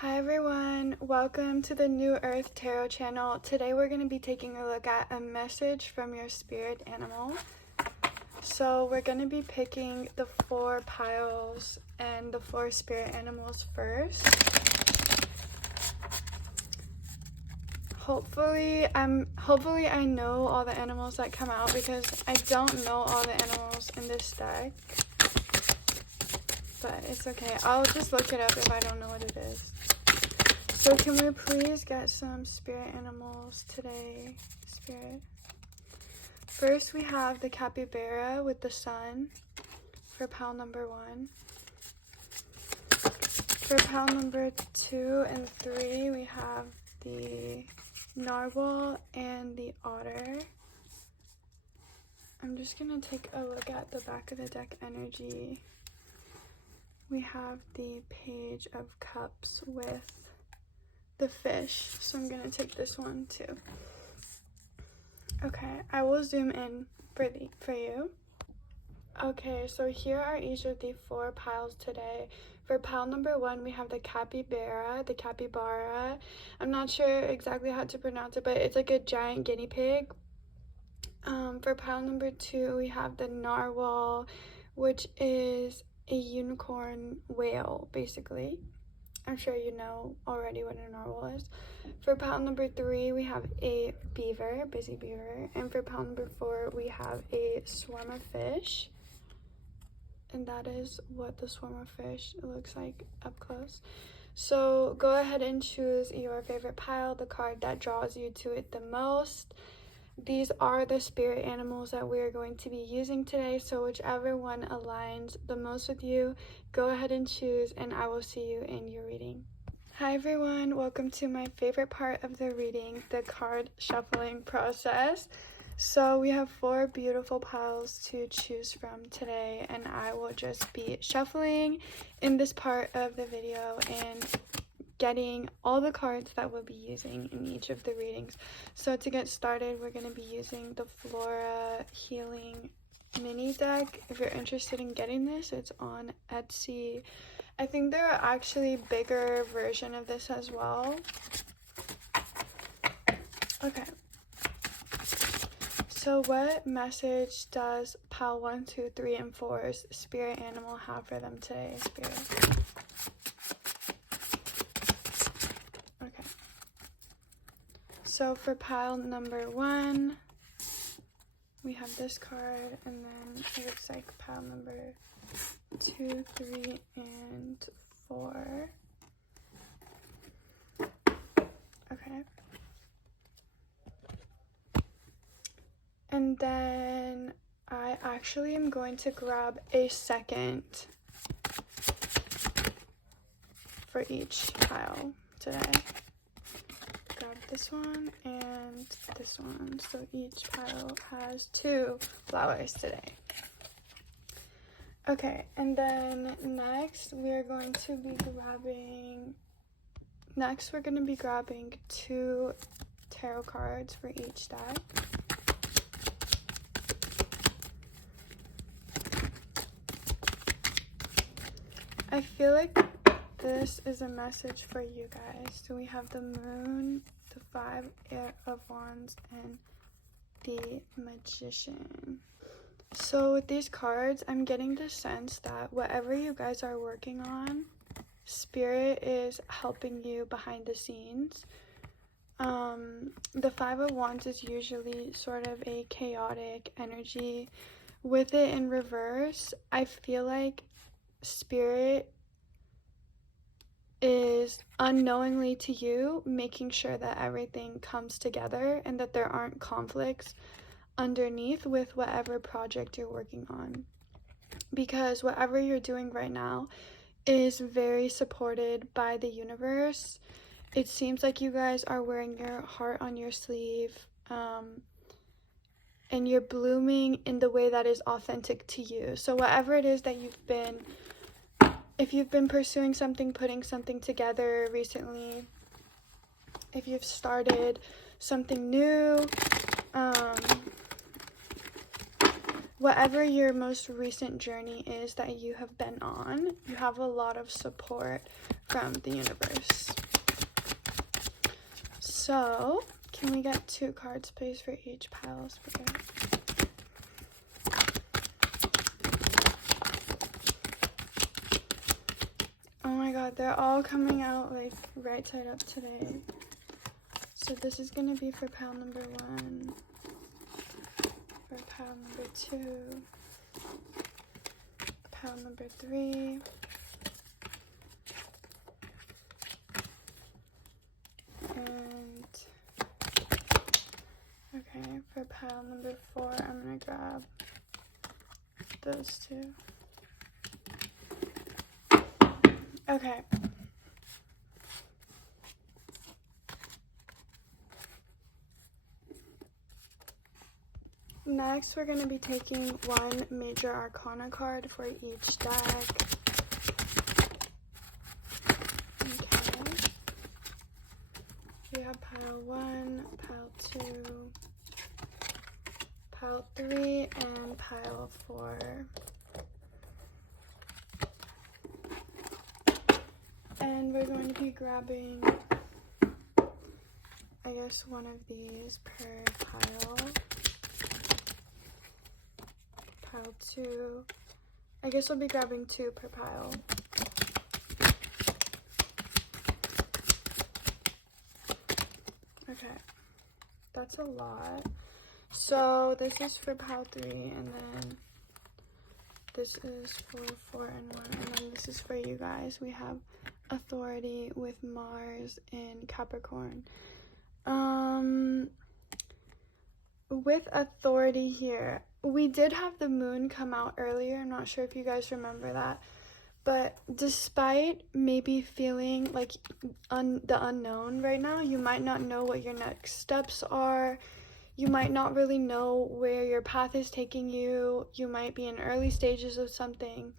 Hi everyone, welcome to the New Earth Tarot channel. Today we're going to be taking a look at a message from your spirit animal. So we're going to be picking the 4 piles and the 4 spirit animals first. Hopefully I know all the animals that come out because I don't know all the animals in this deck. But it's okay. I'll just look it up if I don't know what it is. So can we please get some spirit animals today, spirit? First we have the capybara with the sun for pile number 1. For pile number 2 and 3 we have the narwhal and the otter. I'm just gonna take a look at the back of the deck energy. We have the page of cups with the fish, so I'm gonna take this one too. Okay, I will zoom in for you. Okay, so here are each of the 4 piles today. For pile number 1 we have the capybara. I'm not sure exactly how to pronounce it, but it's like a giant guinea pig. For pile number 2 we have the narwhal, which is a unicorn whale basically. I'm sure you know already what a narwhal is. For pile number 3, we have a beaver, busy beaver. And for pile number 4, we have a swarm of fish. And that is what the swarm of fish looks like up close. So go ahead and choose your favorite pile, the card that draws you to it the most. These are the spirit animals that we are going to be using today, so whichever one aligns the most with you, go ahead and choose, and I will see you in your reading. Hi everyone, welcome to my favorite part of the reading, the card shuffling process. So we have 4 beautiful piles to choose from today, and I will just be shuffling in this part of the video and getting all the cards that we'll be using in each of the readings. So to get started, we're going to be using the Flora Healing mini deck. If you're interested in getting this, it's on Etsy. I think there are actually bigger version of this as well. Okay. So what message does pile 1, 2, 3, and 4's spirit animal have for them today, spirit? So for pile number 1, we have this card, and then it looks like pile number 2, 3, and 4. Okay. And then I actually am going to grab a second for each pile today. Grab this one and this one, so each pile has 2 flowers today. Okay, and then next we're going to be grabbing 2 tarot cards for each deck. I feel like this is a message for you guys. So we have the moon, the 5 of wands, and the magician. So with these cards, I'm getting the sense that whatever you guys are working on, spirit is helping you behind the scenes. The 5 of wands is usually sort of a chaotic energy. With it in reverse, I feel like spirit is unknowingly to you making sure that everything comes together and that there aren't conflicts underneath with whatever project you're working on, because whatever you're doing right now is very supported by the universe. It seems like you guys are wearing your heart on your sleeve, and you're blooming in the way that is authentic to you. So whatever it is that if you've been pursuing something, putting something together recently, if you've started something new, whatever your most recent journey is that you have been on, you have a lot of support from the universe. So, can we get 2 cards, please, for each pile, Spirit? Oh my god, they're all coming out like right side up today. So this is going to be for pile number 1, for pile number 2, pile number 3, and okay, for pile number 4, I'm going to grab those 2. Okay. Next, we're going to be taking 1 major arcana card for each deck. Okay. We have pile 1, pile 2, pile 3, and pile 4. And we're going to be grabbing, I guess, one of these per pile. Pile 2. I guess we'll be grabbing 2 per pile. Okay, that's a lot. So this is for pile 3, and then this is for 4 and 1, and then this is for you guys. We have Authority with Mars in Capricorn. With Authority here, we did have the moon come out earlier. I'm not sure if you guys remember that. But despite maybe feeling like the unknown right now, you might not know what your next steps are. You might not really know where your path is taking you. You might be in early stages of something.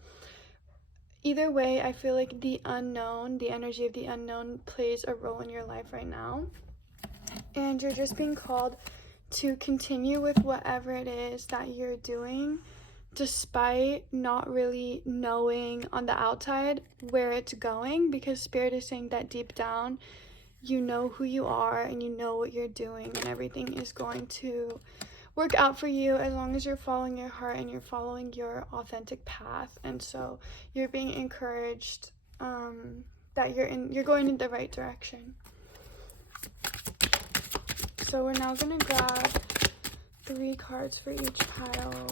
Either way, I feel like the unknown, the energy of the unknown plays a role in your life right now. And you're just being called to continue with whatever it is that you're doing, despite not really knowing on the outside where it's going, because Spirit is saying that deep down, you know who you are and you know what you're doing, and everything is going to work out for you as long as you're following your heart and you're following your authentic path. And so you're being encouraged that you're going in the right direction. So we're now going to grab 3 cards for each pile.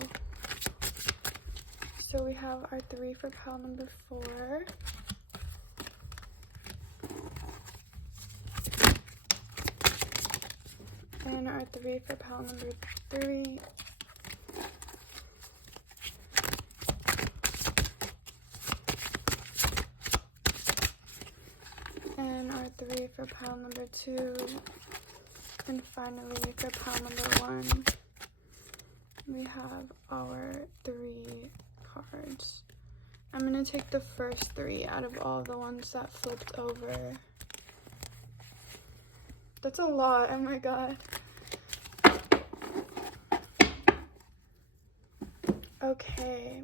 So we have our 3 for pile number 4. And our 3 for pile number 3. And our 3 for pile number 2. And finally, for pile number 1, we have our 3 cards. I'm going to take the first 3 out of all the ones that flipped over. That's a lot, oh my god. Okay.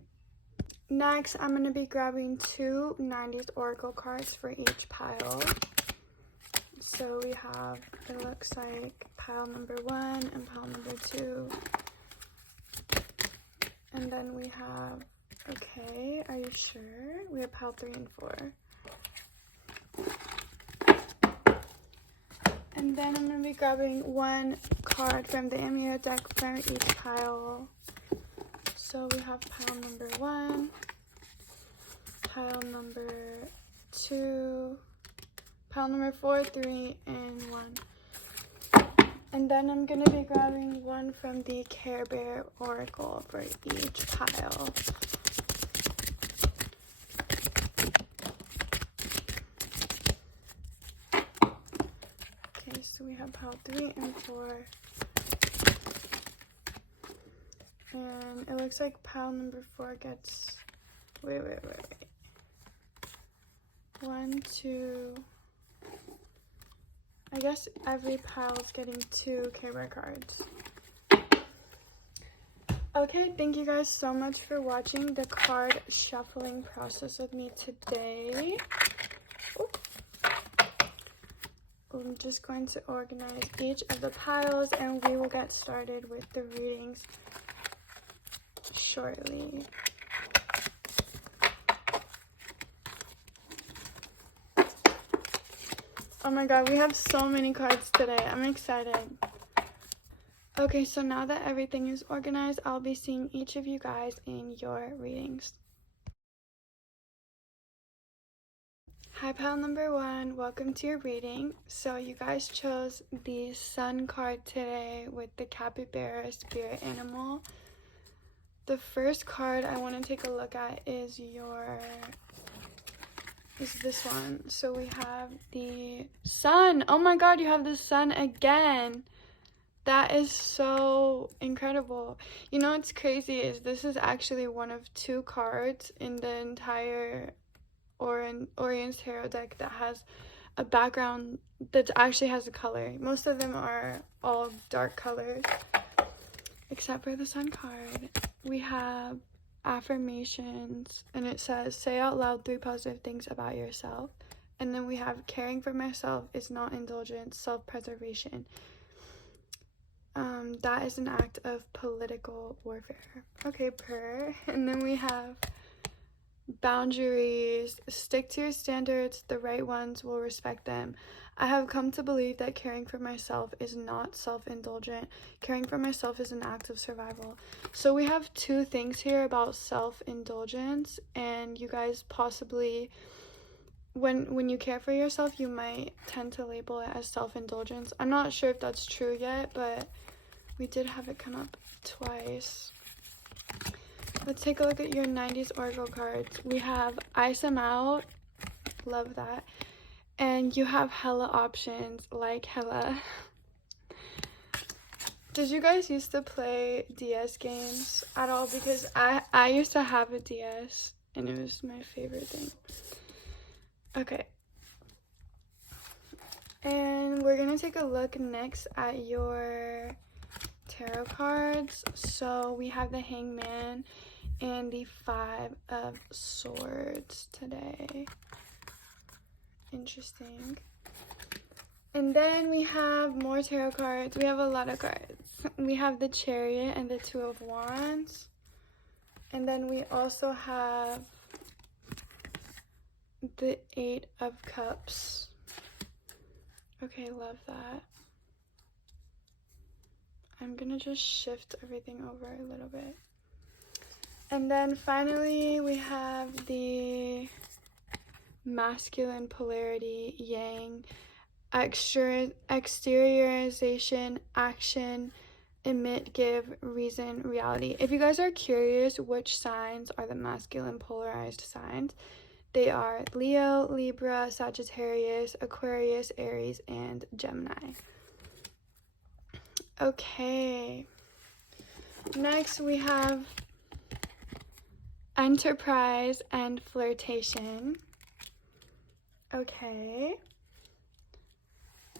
Next, I'm going to be grabbing 2 90s Oracle cards for each pile. So we have, it looks like pile number 1 and pile number 2. And then we have, okay, are you sure? We have pile 3 and 4. And then I'm going to be grabbing 1 card from the Xero deck for each pile. So we have pile number 1, pile number 2, pile number 4, 3, and 1. And then I'm going to be grabbing 1 from the Care Bear Oracle for each pile. Okay, so we have pile 3 and 4. And it looks like pile number 4 gets, wait. 1, 2, I guess every pile is getting 2 Care Bear cards. Okay, thank you guys so much for watching the card shuffling process with me today. Oops. I'm just going to organize each of the piles and we will get started with the readings shortly. Oh my god, we have so many cards today. I'm excited. Okay, so now that everything is organized, I'll be seeing each of you guys in your readings. Hi, pile number 1. Welcome to your reading. So you guys chose the Sun card today with the capybara spirit animal. The first card I want to take a look at is this one. So we have the Sun. Oh my god, you have the Sun again. That is so incredible. You know what's crazy is this is actually one of 2 cards in the entire Orien's tarot deck that has a background that actually has a color. Most of them are all dark colors, except for the Sun card. We have affirmations, and it says, say out loud 3 positive things about yourself. And then we have, caring for myself is not indulgence, self-preservation. That is an act of political warfare. Okay, and then we have boundaries. Stick to your standards. The right ones will respect them. I have come to believe that caring for myself is not self-indulgent. Caring for myself is an act of survival. So we have 2 things here about self-indulgence, and you guys possibly, when you care for yourself, you might tend to label it as self-indulgence. I'm not sure if that's true yet, but we did have it come up twice. Let's take a look at your 90s Oracle cards. We have Ice 'em Out. Love that. And you have hella options, like hella. Did you guys used to play DS games at all? Because I used to have a DS, and it was my favorite thing. Okay. And we're going to take a look next at your tarot cards. So we have the Hangman and the 5 of Swords today. Interesting. And then we have more tarot cards. We have a lot of cards. We have the Chariot and the 2 of Wands. And then we also have the 8 of Cups. Okay, love that. I'm gonna just shift everything over a little bit. And then finally we have the masculine polarity, yang, exteriorization, action, emit, give, reason, reality. If you guys are curious which signs are the masculine polarized signs, they are Leo, Libra, Sagittarius, Aquarius, Aries, and Gemini. Okay. Next we have enterprise and flirtation. Okay.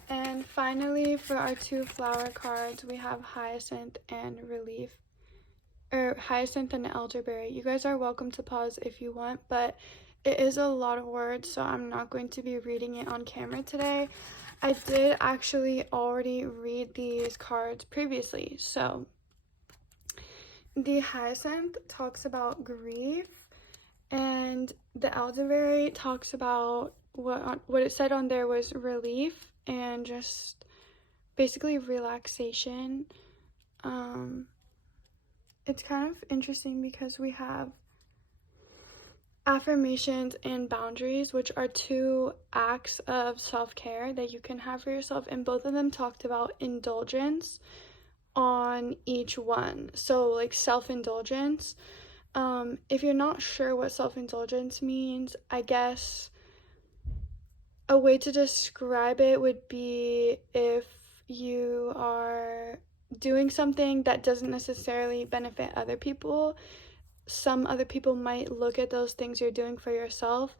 And finally, for our 2 flower cards, we have hyacinth and relief, or hyacinth and elderberry. You guys are welcome to pause if you want, but it is a lot of words, so I'm not going to be reading it on camera today. I did actually already read these cards previously. So the hyacinth talks about grief, and the elderberry talks about what it said on there was relief and just basically relaxation. It's kind of interesting because we have affirmations and boundaries, which are 2 acts of self-care that you can have for yourself, and both of them talked about indulgence on each one. So like self-indulgence, if you're not sure what self-indulgence means, I guess a way to describe it would be if you are doing something that doesn't necessarily benefit other people. Some other people might look at those things you're doing for yourself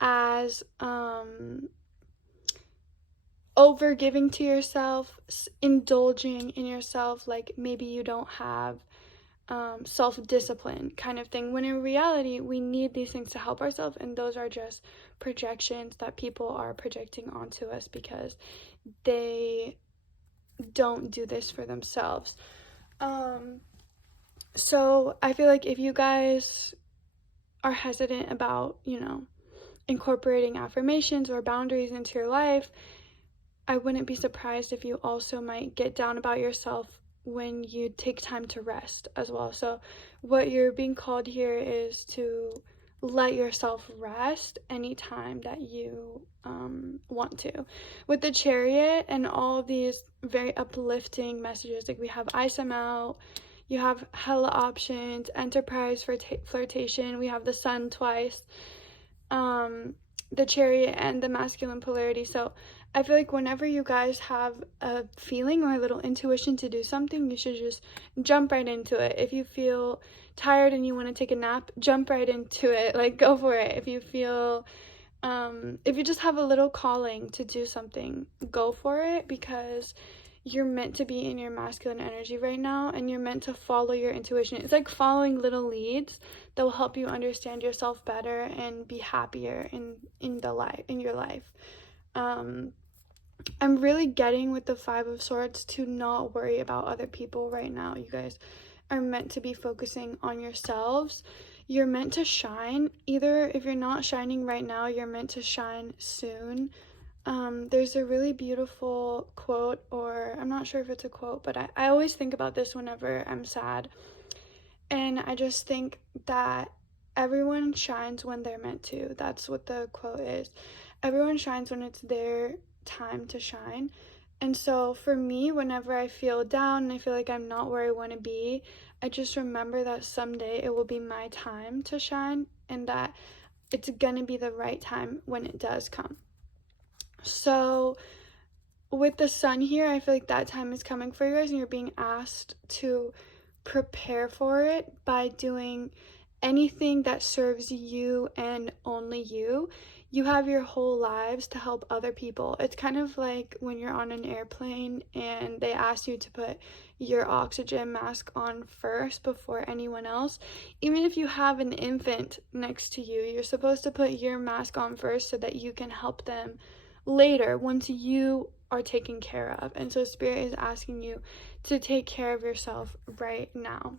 as over giving to yourself, indulging in yourself. Like maybe you don't have self-discipline kind of thing, when in reality we need these things to help ourselves, and those are just projections that people are projecting onto us because they don't do this for themselves. So I feel like if you guys are hesitant about, incorporating affirmations or boundaries into your life, I wouldn't be surprised if you also might get down about yourself when you take time to rest as well. So what you're being called here is to let yourself rest anytime that you want to. With the Chariot and all these very uplifting messages, like we have ice them out, you have hella options, enterprise for flirtation, we have the sun twice, the Chariot, and the masculine polarity. So I feel like whenever you guys have a feeling or a little intuition to do something, you should just jump right into it. If you feel tired and you want to take a nap, jump right into it. Like, go for it. If you feel, if you just have a little calling to do something, go for it, because you're meant to be in your masculine energy right now, and you're meant to follow your intuition. It's like following little leads that will help you understand yourself better and be happier in your life. I'm really getting with the Five of Swords to not worry about other people right now. You guys are meant to be focusing on yourselves. You're meant to shine. Either if you're not shining right now, you're meant to shine soon. There's a really beautiful quote, or I'm not sure if it's a quote, but I always think about this whenever I'm sad. And I just think that everyone shines when they're meant to. That's what the quote is. Everyone shines when it's their time to shine. And so for me, whenever I feel down and I feel like I'm not where I want to be, I just remember that someday it will be my time to shine, and that it's gonna be the right time when it does come. So with the sun here, I feel like that time is coming for you guys, and you're being asked to prepare for it by doing anything that serves you and only you. You have your whole lives to help other people. It's kind of like when you're on an airplane and they ask you to put your oxygen mask on first before anyone else. Even if you have an infant next to you, you're supposed to put your mask on first so that you can help them later once you are taken care of. And so Spirit is asking you to take care of yourself right now.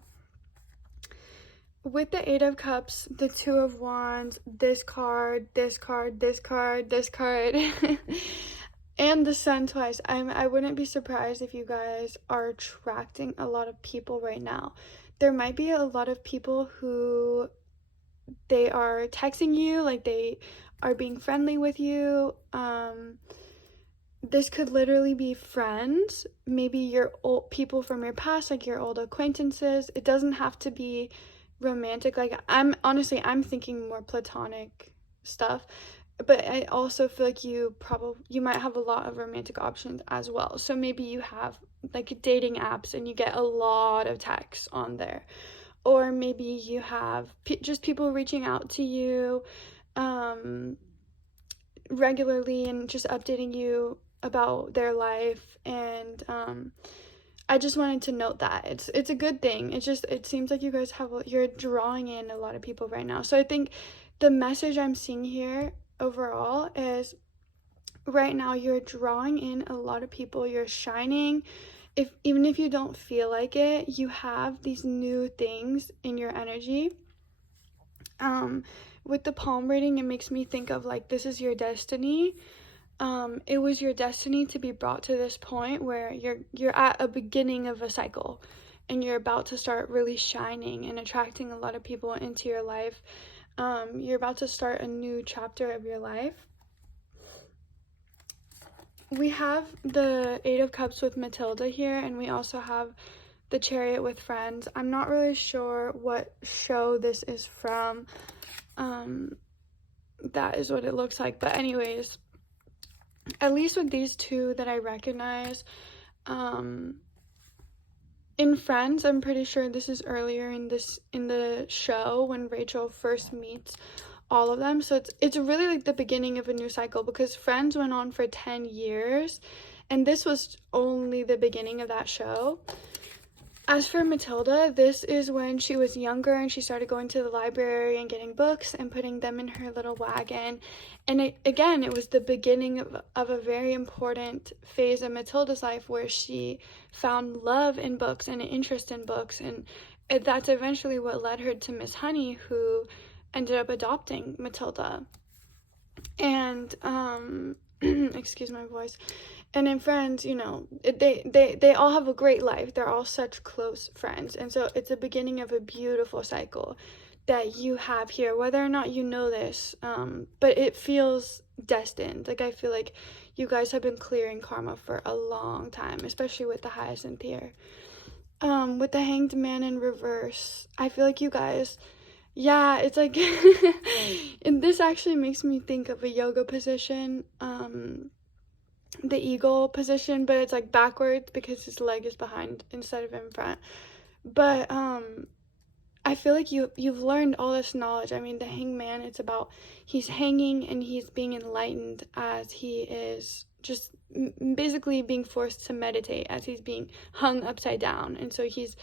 With the Eight of Cups, the Two of Wands, this card, this card, this card, this card, and the Sun twice, I wouldn't be surprised if you guys are attracting a lot of people right now. There might be a lot of people who they are texting you, like they are being friendly with you. This could literally be friends, maybe your old people from your past, like your old acquaintances. It doesn't have to be romantic. Like I'm thinking more platonic stuff, but I also feel like you might have a lot of romantic options as well. So maybe you have like dating apps and you get a lot of texts on there, or maybe you have just people reaching out to you regularly and just updating you about their life. And I just wanted to note that it's a good thing. It seems like you guys you're drawing in a lot of people right now. So I think the message I'm seeing here overall is right now you're drawing in a lot of people. You're shining. Even if you don't feel like it, you have these new things in your energy. With the palm reading, it makes me think of like this is your destiny. It was your destiny to be brought to this point where you're at a beginning of a cycle, and you're about to start really shining and attracting a lot of people into your life. You're about to start a new chapter of your life. We have the Eight of Cups with Matilda here, and we also have the Chariot with Friends. I'm not really sure what show this is from. That is what it looks like. But anyways, at least with these two that I recognize, in Friends, I'm pretty sure this is earlier in the show when Rachel first meets all of them. So it's really like the beginning of a new cycle, because Friends went on for 10 years and this was only the beginning of that show. As for Matilda, this is when she was younger and she started going to the library and getting books and putting them in her little wagon. And it was the beginning of a very important phase of Matilda's life where she found love in books and an interest in books. And that's eventually what led her to Miss Honey, who ended up adopting Matilda. And, excuse my voice. And in friends, you know, they all have a great life. They're all such close friends. And so it's the beginning of a beautiful cycle that you have here, whether or not you know this. But it feels destined. Like, I feel like you guys have been clearing karma for a long time, especially with the Hyacinth here. With the Hanged Man in reverse, I feel like you guys, yeah, it's like, and this actually makes me think of a yoga position. The eagle position, but it's like backwards because his leg is behind instead of in front. But I feel like you've learned all this knowledge. I mean, the hangman, it's about he's hanging and he's being enlightened as he is just basically being forced to meditate as he's being hung upside down. And so he's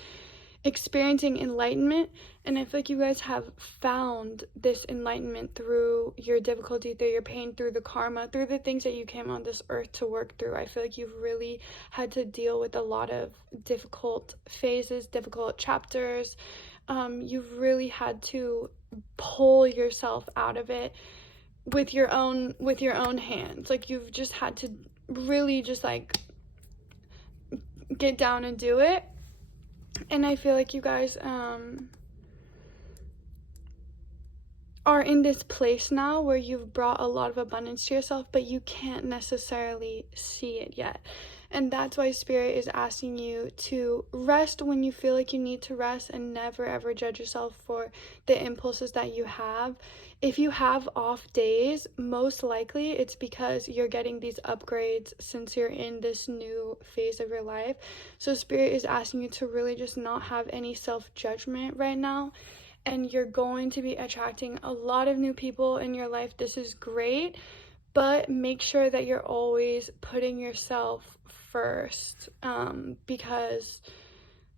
experiencing enlightenment, and I feel like you guys have found this enlightenment through your difficulty, through your pain, through the karma, through the things that you came on this earth to work through. I feel like you've really had to deal with a lot of difficult phases, difficult chapters. You've really had to pull yourself out of it with your own hands. Like, you've just had to really just like get down and do it. And I feel like you guys are in this place now where you've brought a lot of abundance to yourself, but you can't necessarily see it yet. And that's why Spirit is asking you to rest when you feel like you need to rest, and never ever judge yourself for the impulses that you have. If you have off days, most likely it's because you're getting these upgrades since you're in this new phase of your life. So Spirit is asking you to really just not have any self-judgment right now. And you're going to be attracting a lot of new people in your life. This is great, but make sure that you're always putting yourself first, because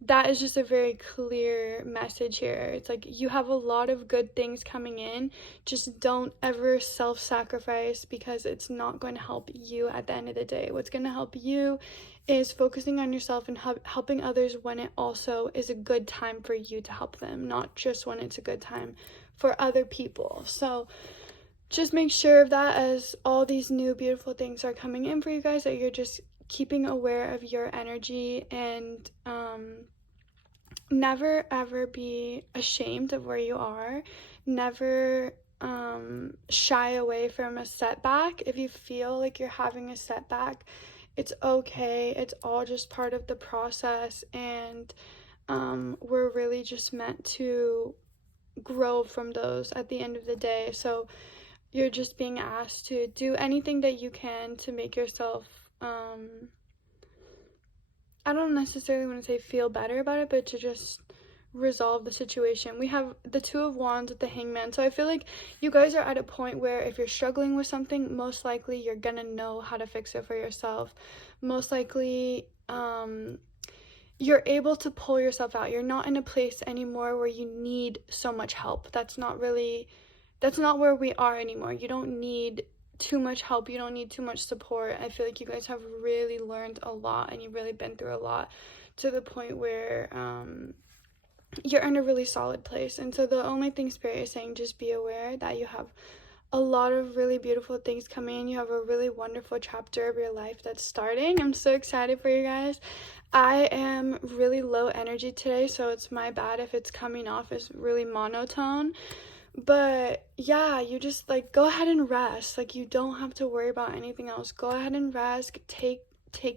that is just a very clear message here. It's like you have a lot of good things coming in. Just don't ever self-sacrifice, because it's not going to help you at the end of the day. What's going to help you is focusing on yourself and helping others when it also is a good time for you to help them, not just when it's a good time for other people. So just make sure of that as all these new beautiful things are coming in for you guys, that you're just keeping aware of your energy, and never ever be ashamed of where you are. Never shy away from a setback. If you feel like you're having a setback, it's okay. It's all just part of the process, and we're really just meant to grow from those at the end of the day. So you're just being asked to do anything that you can to make yourself, I don't necessarily want to say feel better about it, but to just resolve the situation. We have the Two of Wands with the Hangman. So I feel like you guys are at a point where if you're struggling with something, most likely you're gonna know how to fix it for yourself. Most likely, you're able to pull yourself out. You're not in a place anymore where you need so much help. That's not where we are anymore. You don't need too much help. You don't need too much support. I feel like you guys have really learned a lot, and you've really been through a lot, to the point where you're in a really solid place. And so the only thing Spirit is saying, just be aware that you have a lot of really beautiful things coming in. You have a really wonderful chapter of your life that's starting. I'm so excited for you guys. I am really low energy today, so it's my bad if it's coming off as really monotone. But yeah, you just like go ahead and rest. Like, you don't have to worry about anything else. Go ahead and rest. Take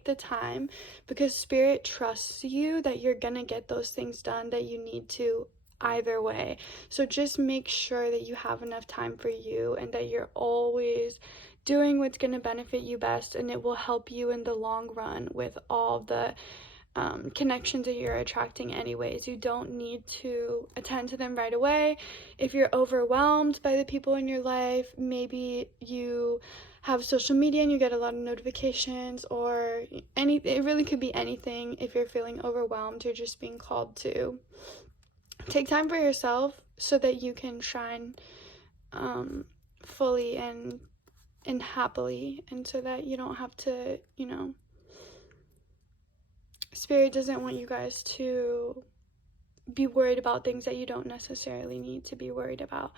the time, because Spirit trusts you that you're gonna get those things done that you need to either way. So just make sure that you have enough time for you, and that you're always doing what's gonna benefit you best, and it will help you in the long run with all the connections that you're attracting anyways. You don't need to attend to them right away. If you're overwhelmed by the people in your life, maybe you have social media and you get a lot of notifications, or it really could be anything. If you're feeling overwhelmed, you're just being called to take time for yourself so that you can shine fully and happily, and so that you don't have to, Spirit doesn't want you guys to be worried about things that you don't necessarily need to be worried about.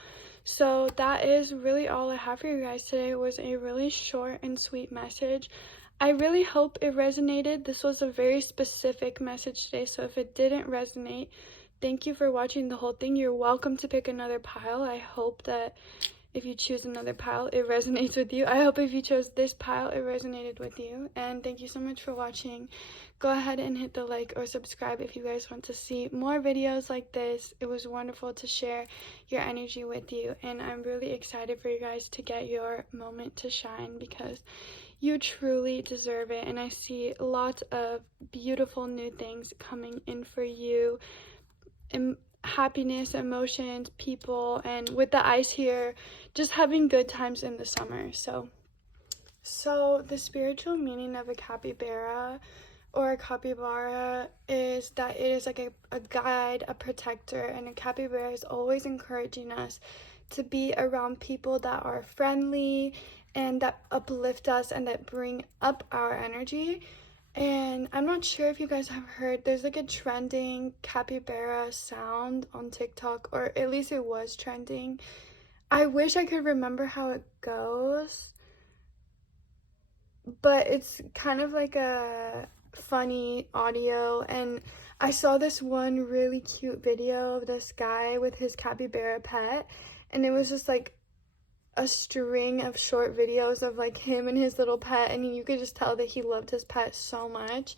So that is really all I have for you guys today. It was a really short and sweet message. I really hope it resonated. This was a very specific message today, so if it didn't resonate, thank you for watching the whole thing. You're welcome to pick another pile. I hope that if you choose another pile, it resonates with you. I hope if you chose this pile, it resonated with you. And thank you so much for watching. Go ahead and hit the like or subscribe if you guys want to see more videos like this. It was wonderful to share your energy with you, and I'm really excited for you guys to get your moment to shine, because you truly deserve it. And I see lots of beautiful new things coming in for you. Happiness, emotions, people, and with the ice here, just having good times in the summer. So the spiritual meaning of a capybara or a capybara is that it is like a guide, a protector, and a capybara is always encouraging us to be around people that are friendly and that uplift us and that bring up our energy. And I'm not sure if you guys have heard, there's like a trending capybara sound on TikTok, or at least it was trending. I wish I could remember how it goes, but it's kind of like a funny audio. And I saw this one really cute video of this guy with his capybara pet, and it was just like a string of short videos of like him and his little pet, and you could just tell that he loved his pet so much,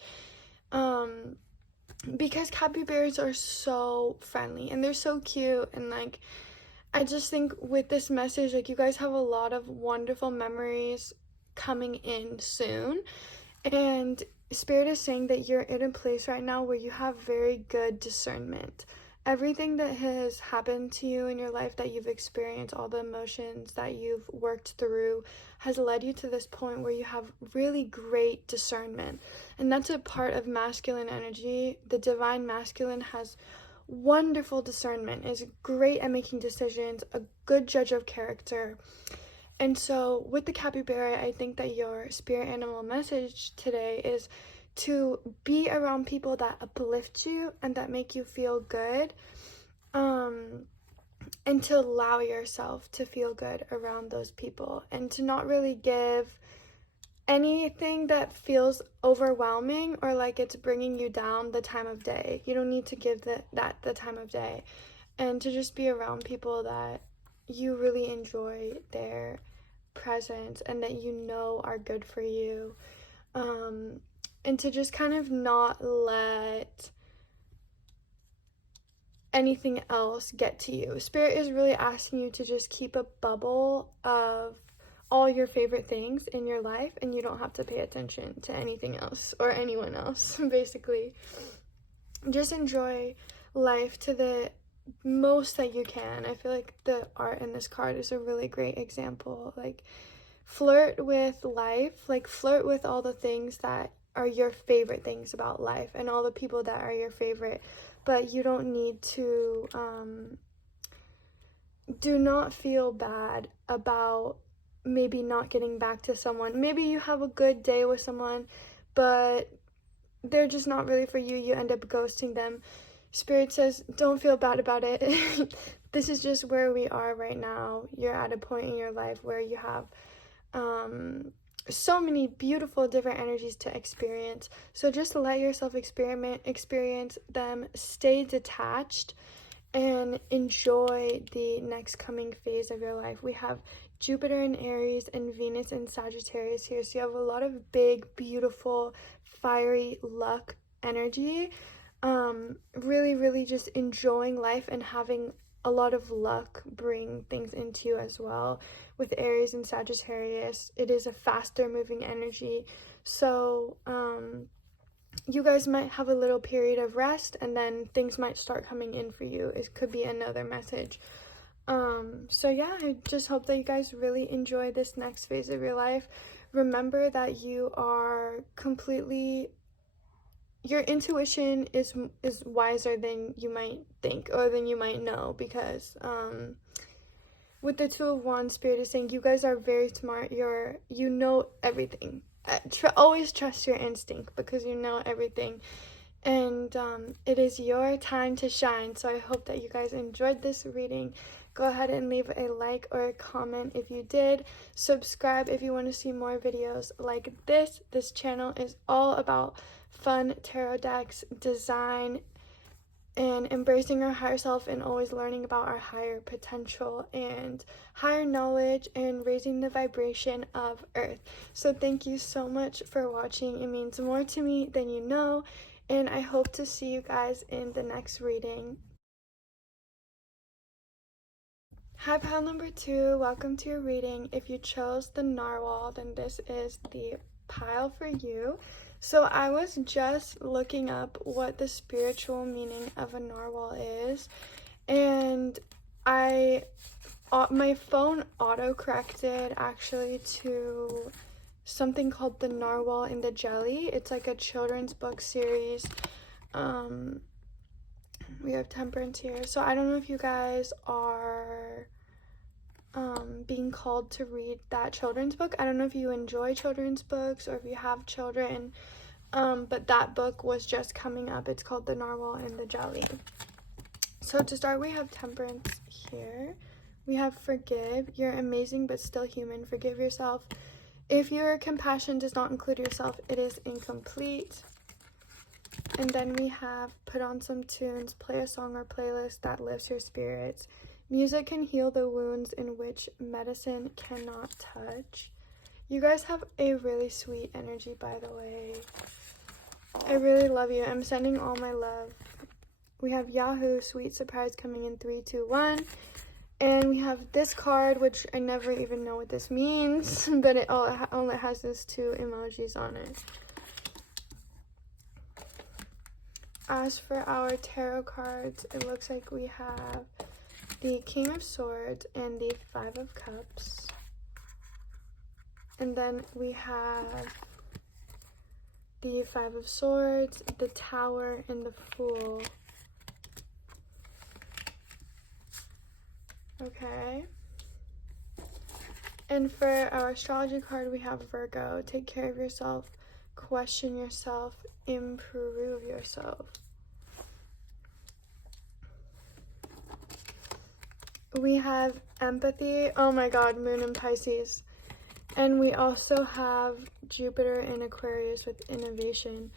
because capybaras are so friendly and they're so cute. And like, I just think with this message, like, you guys have a lot of wonderful memories coming in soon, and Spirit is saying that you're in a place right now where you have very good discernment. Everything that has happened to you in your life, that you've experienced, all the emotions that you've worked through, has led you to this point where you have really great discernment. And that's a part of masculine energy. The divine masculine has wonderful discernment, is great at making decisions, a good judge of character. And so with the capybara, I think that your spirit animal message today is to be around people that uplift you and that make you feel good, and to allow yourself to feel good around those people, and to not really give anything that feels overwhelming or like it's bringing you down the time of day. You don't need to give that the time of day, and to just be around people that you really enjoy their presence and that you know are good for you. And to just kind of not let anything else get to you. Spirit is really asking you to just keep a bubble of all your favorite things in your life, and you don't have to pay attention to anything else or anyone else, basically. Just enjoy life to the most that you can. I feel like the art in this card is a really great example. Like, flirt with life, like flirt with all the things that are your favorite things about life and all the people that are your favorite, but you don't need to do not feel bad about maybe not getting back to someone. Maybe you have a good day with someone, but they're just not really for you. You end up ghosting them. Spirit says, don't feel bad about it. This is just where we are right now. You're at a point in your life where you have so many beautiful different energies to experience. So just let yourself experience them, stay detached, and enjoy the next coming phase of your life. We have Jupiter in Aries and Venus in Sagittarius here, so you have a lot of big, beautiful, fiery luck energy. Really just enjoying life and having a lot of luck bring things into you as well. With Aries and Sagittarius, it is a faster moving energy, so you guys might have a little period of rest, and then things might start coming in for you. It could be another message. So yeah, I just hope that you guys really enjoy this next phase of your life. Remember that you are completely, your intuition is wiser than you might think or than you might know, because with the Two of Wands, Spirit is saying you guys are very smart. You know everything. Always trust your instinct, because you know everything. And it is your time to shine. So I hope that you guys enjoyed this reading. Go ahead and leave a like or a comment if you did. Subscribe if you want to see more videos like this. This channel is all about fun tarot decks, design, and embracing our higher self, and always learning about our higher potential and higher knowledge, and raising the vibration of Earth. So thank you so much for watching. It means more to me than you know, and I hope to see you guys in the next reading. Hi, pile number 2. Welcome to your reading. If you chose the narwhal, then this is the pile for you. So I was just looking up what the spiritual meaning of a narwhal is, and my phone auto-corrected actually to something called The Narwhal in the Jelly. It's like a children's book series. We have Temperance here. So I don't know if you guys are being called to read that children's book. I don't know if you enjoy children's books or if you have children, but that book was just coming up. It's called The Narwhal in the Jelly. So to start, we have Temperance here. We have Forgive. You're amazing but still human. Forgive yourself. If your compassion does not include yourself, it is incomplete. And then we have Put on some tunes. Play a song or playlist that lifts your spirits. Music can heal the wounds in which medicine cannot touch. You guys have a really sweet energy, by the way. I really love you. I'm sending all my love. We have Yahoo, sweet surprise coming in 3, 2, 1. And we have this card, which I never even know what this means, but it only has these 2 emojis on it. As for our tarot cards, it looks like we have the King of Swords and the 5 of Cups. And then we have the 5 of Swords, the Tower, and the Fool. Okay. And for our astrology card, we have Virgo. Take care of yourself, question yourself, improve yourself. We have Empathy. Oh my god, Moon in Pisces. And we also have Jupiter in Aquarius with Innovation.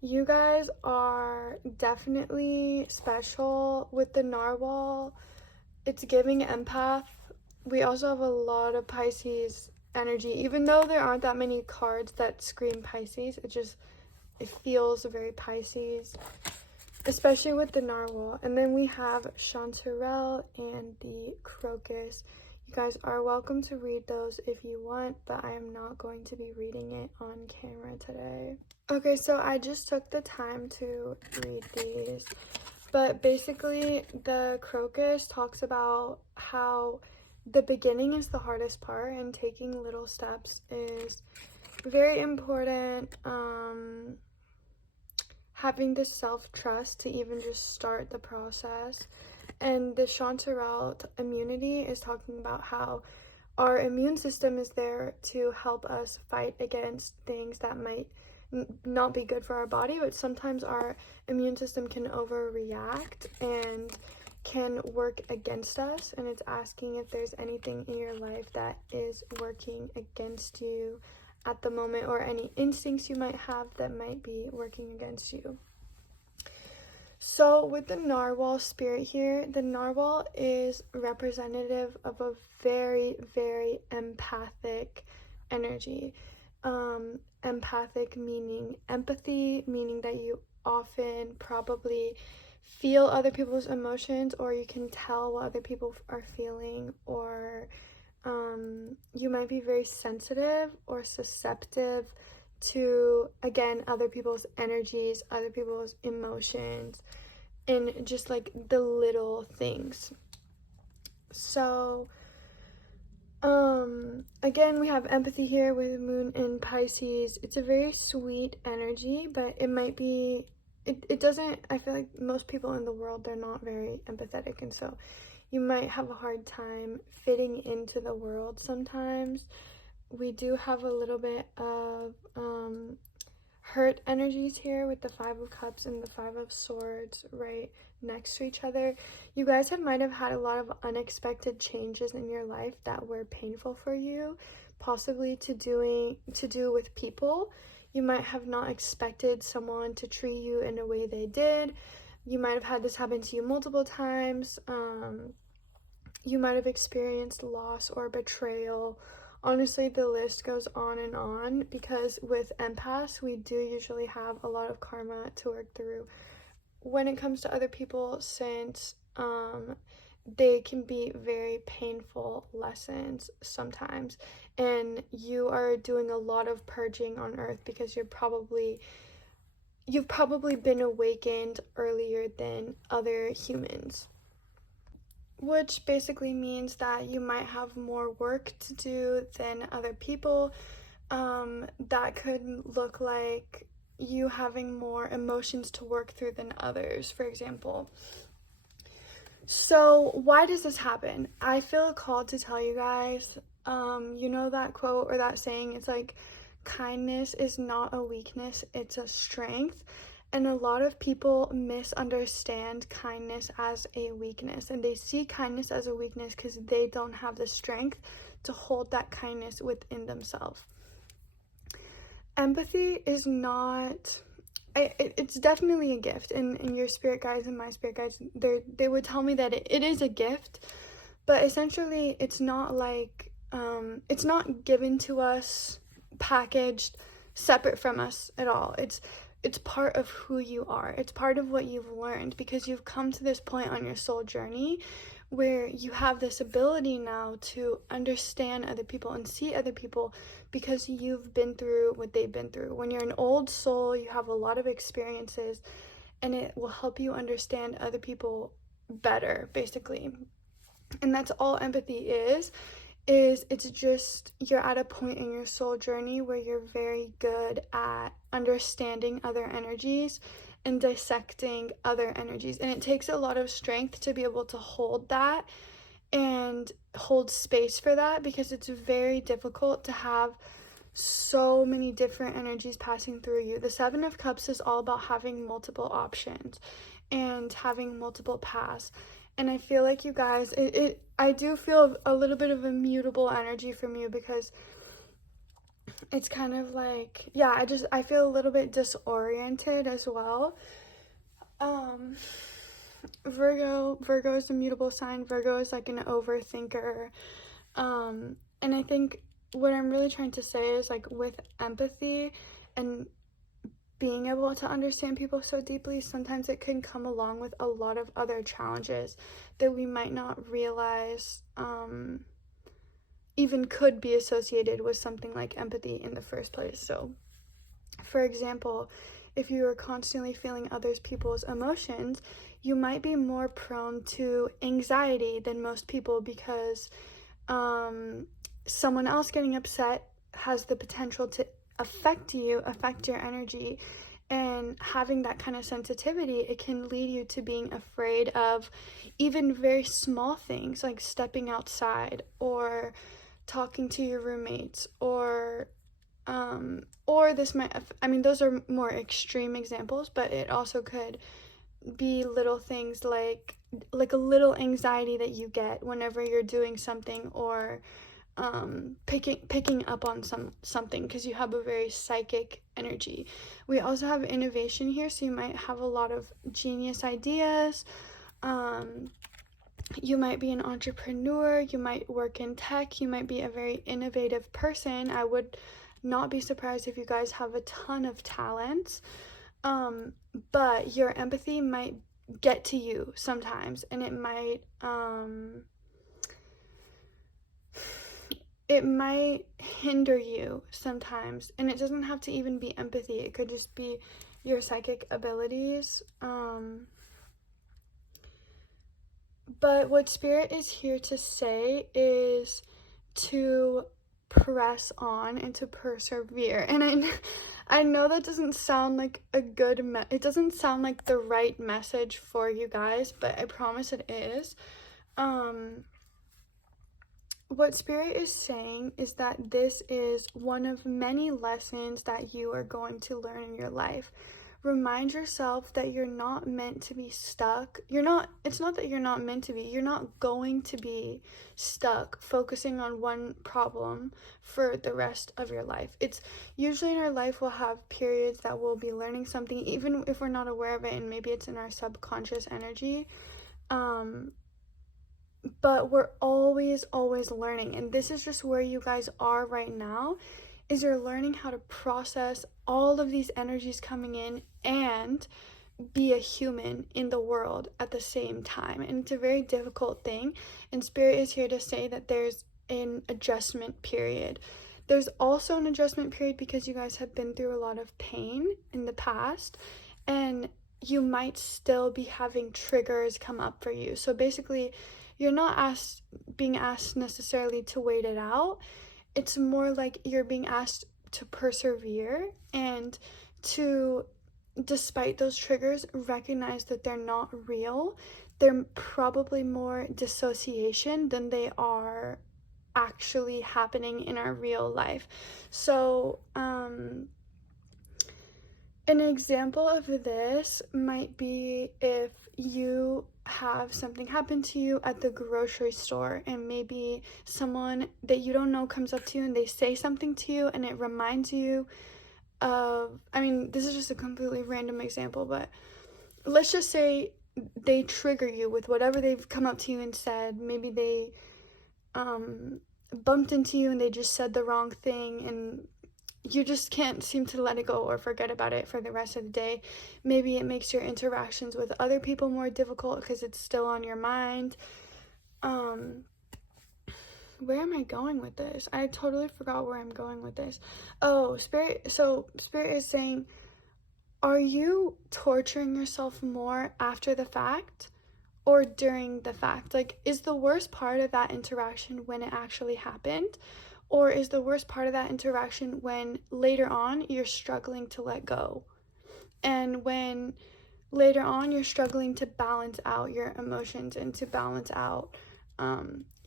You guys are definitely special. With the narwhal, it's giving empath. We also have a lot of Pisces energy. Even though there aren't that many cards that scream Pisces, it feels very Pisces, especially with the narwhal. And then we have Chanterelle and the Crocus. You guys are welcome to read those if you want, but I am not going to be reading it on camera today. Okay, so I just took the time to read these. But basically, the Crocus talks about how the beginning is the hardest part, and taking little steps is very important. Having the self-trust to even just start the process. And the Chanterelle immunity is talking about how our immune system is there to help us fight against things that might not be good for our body, but sometimes our immune system can overreact and can work against us. And it's asking if there's anything in your life that is working against you at the moment, or any instincts you might have that might be working against you. So with the narwhal spirit here, the narwhal is representative of a very, very empathic energy. Empathic meaning empathy, meaning that you often probably feel other people's emotions, or you can tell what other people are feeling, or you might be very sensitive or susceptible to, again, other people's energies, other people's emotions, and just like the little things. So again, we have empathy here with moon in Pisces. It's a very sweet energy, but it might be, it doesn't, I feel like most people in the world, they're not very empathetic, and so you might have a hard time fitting into the world sometimes. We do have a little bit of hurt energies here with the Five of Cups and the Five of Swords right next to each other. You guys might have had a lot of unexpected changes in your life that were painful for you, possibly to do with people. You might have not expected someone to treat you in a way they did. You might have had this happen to you multiple times. You might have experienced loss or betrayal. Honestly, the list goes on, because with empaths, we do usually have a lot of karma to work through when it comes to other people, since they can be very painful lessons sometimes, and you are doing a lot of purging on earth because you've probably been awakened earlier than other humans, which basically means that you might have more work to do than other people. That could look like you having more emotions to work through than others, for example. So why does this happen? I feel called to tell you guys, you know that quote or that saying, it's like, kindness is not a weakness, it's a strength. And a lot of people misunderstand kindness as a weakness, and they see kindness as a weakness because they don't have the strength to hold that kindness within themselves. Empathy is not, it's definitely a gift, and your spirit guides and my spirit guides, they would tell me that it is a gift, but essentially it's not like, it's not given to us packaged separate from us at all. It's part of who you are. It's part of what you've learned, because you've come to this point on your soul journey where you have this ability now to understand other people and see other people because you've been through what they've been through. When you're an old soul, you have a lot of experiences, and it will help you understand other people better, basically. And that's all empathy is it's just, you're at a point in your soul journey where you're very good at understanding other energies and dissecting other energies, and it takes a lot of strength to be able to hold that and hold space for that, because it's very difficult to have so many different energies passing through you. The Seven of Cups is all about having multiple options and having multiple paths. And I feel like you guys, I do feel a little bit of a mutable energy from you, because it's kind of like, yeah, I feel a little bit disoriented as well. Virgo is a mutable sign. Virgo is like an overthinker. And I think what I'm really trying to say is, like, with empathy and being able to understand people so deeply, sometimes it can come along with a lot of other challenges that we might not realize even could be associated with something like empathy in the first place. So, for example, if you are constantly feeling other people's emotions, you might be more prone to anxiety than most people, because someone else getting upset has the potential to affect your energy, and having that kind of sensitivity, it can lead you to being afraid of even very small things, like stepping outside or talking to your roommates, or this might, those are more extreme examples, but it also could be little things like a little anxiety that you get whenever you're doing something, or picking up on something, because you have a very psychic energy. We also have innovation here, so you might have a lot of genius ideas. You might be an entrepreneur, you might work in tech, you might be a very innovative person. I would not be surprised if you guys have a ton of talents, but your empathy might get to you sometimes, and it might it might hinder you sometimes, and it doesn't have to even be empathy. It could just be your psychic abilities. But what Spirit is here to say is to press on and to persevere. And I know that doesn't sound like a good it doesn't sound like the right message for you guys, but I promise it is. What Spirit is saying is that this is one of many lessons that you are going to learn in your life. Remind yourself that you're not meant to be stuck. It's not that you're not meant to be. You're not going to be stuck focusing on one problem for the rest of your life. It's usually in our life we'll have periods that we'll be learning something, even if we're not aware of it, and maybe it's in our subconscious energy. But we're always learning, and this is just where you guys are right now, is you're learning how to process all of these energies coming in and be a human in the world at the same time. And it's a very difficult thing, and Spirit is here to say that there's an adjustment period. There's also an adjustment period because you guys have been through a lot of pain in the past, and you might still be having triggers come up for you. So basically, you're not being asked necessarily to wait it out. It's more like you're being asked to persevere and to, despite those triggers, recognize that they're not real. They're probably more dissociation than they are actually happening in our real life. So, an example of this might be if you have something happen to you at the grocery store, and maybe someone that you don't know comes up to you and they say something to you, and it reminds you of, this is just a completely random example, but let's just say they trigger you with whatever they've come up to you and said. Maybe they bumped into you and they just said the wrong thing, and you just can't seem to let it go or forget about it for the rest of the day. Maybe it makes your interactions with other people more difficult because it's still on your mind. Where am I going with this? I totally forgot where I'm going with this. Spirit is saying, are you torturing yourself more after the fact or during the fact? Like, is the worst part of that interaction when it actually happened? Or is the worst part of that interaction when later on you're struggling to let go? And when later on you're struggling to balance out your emotions and to balance out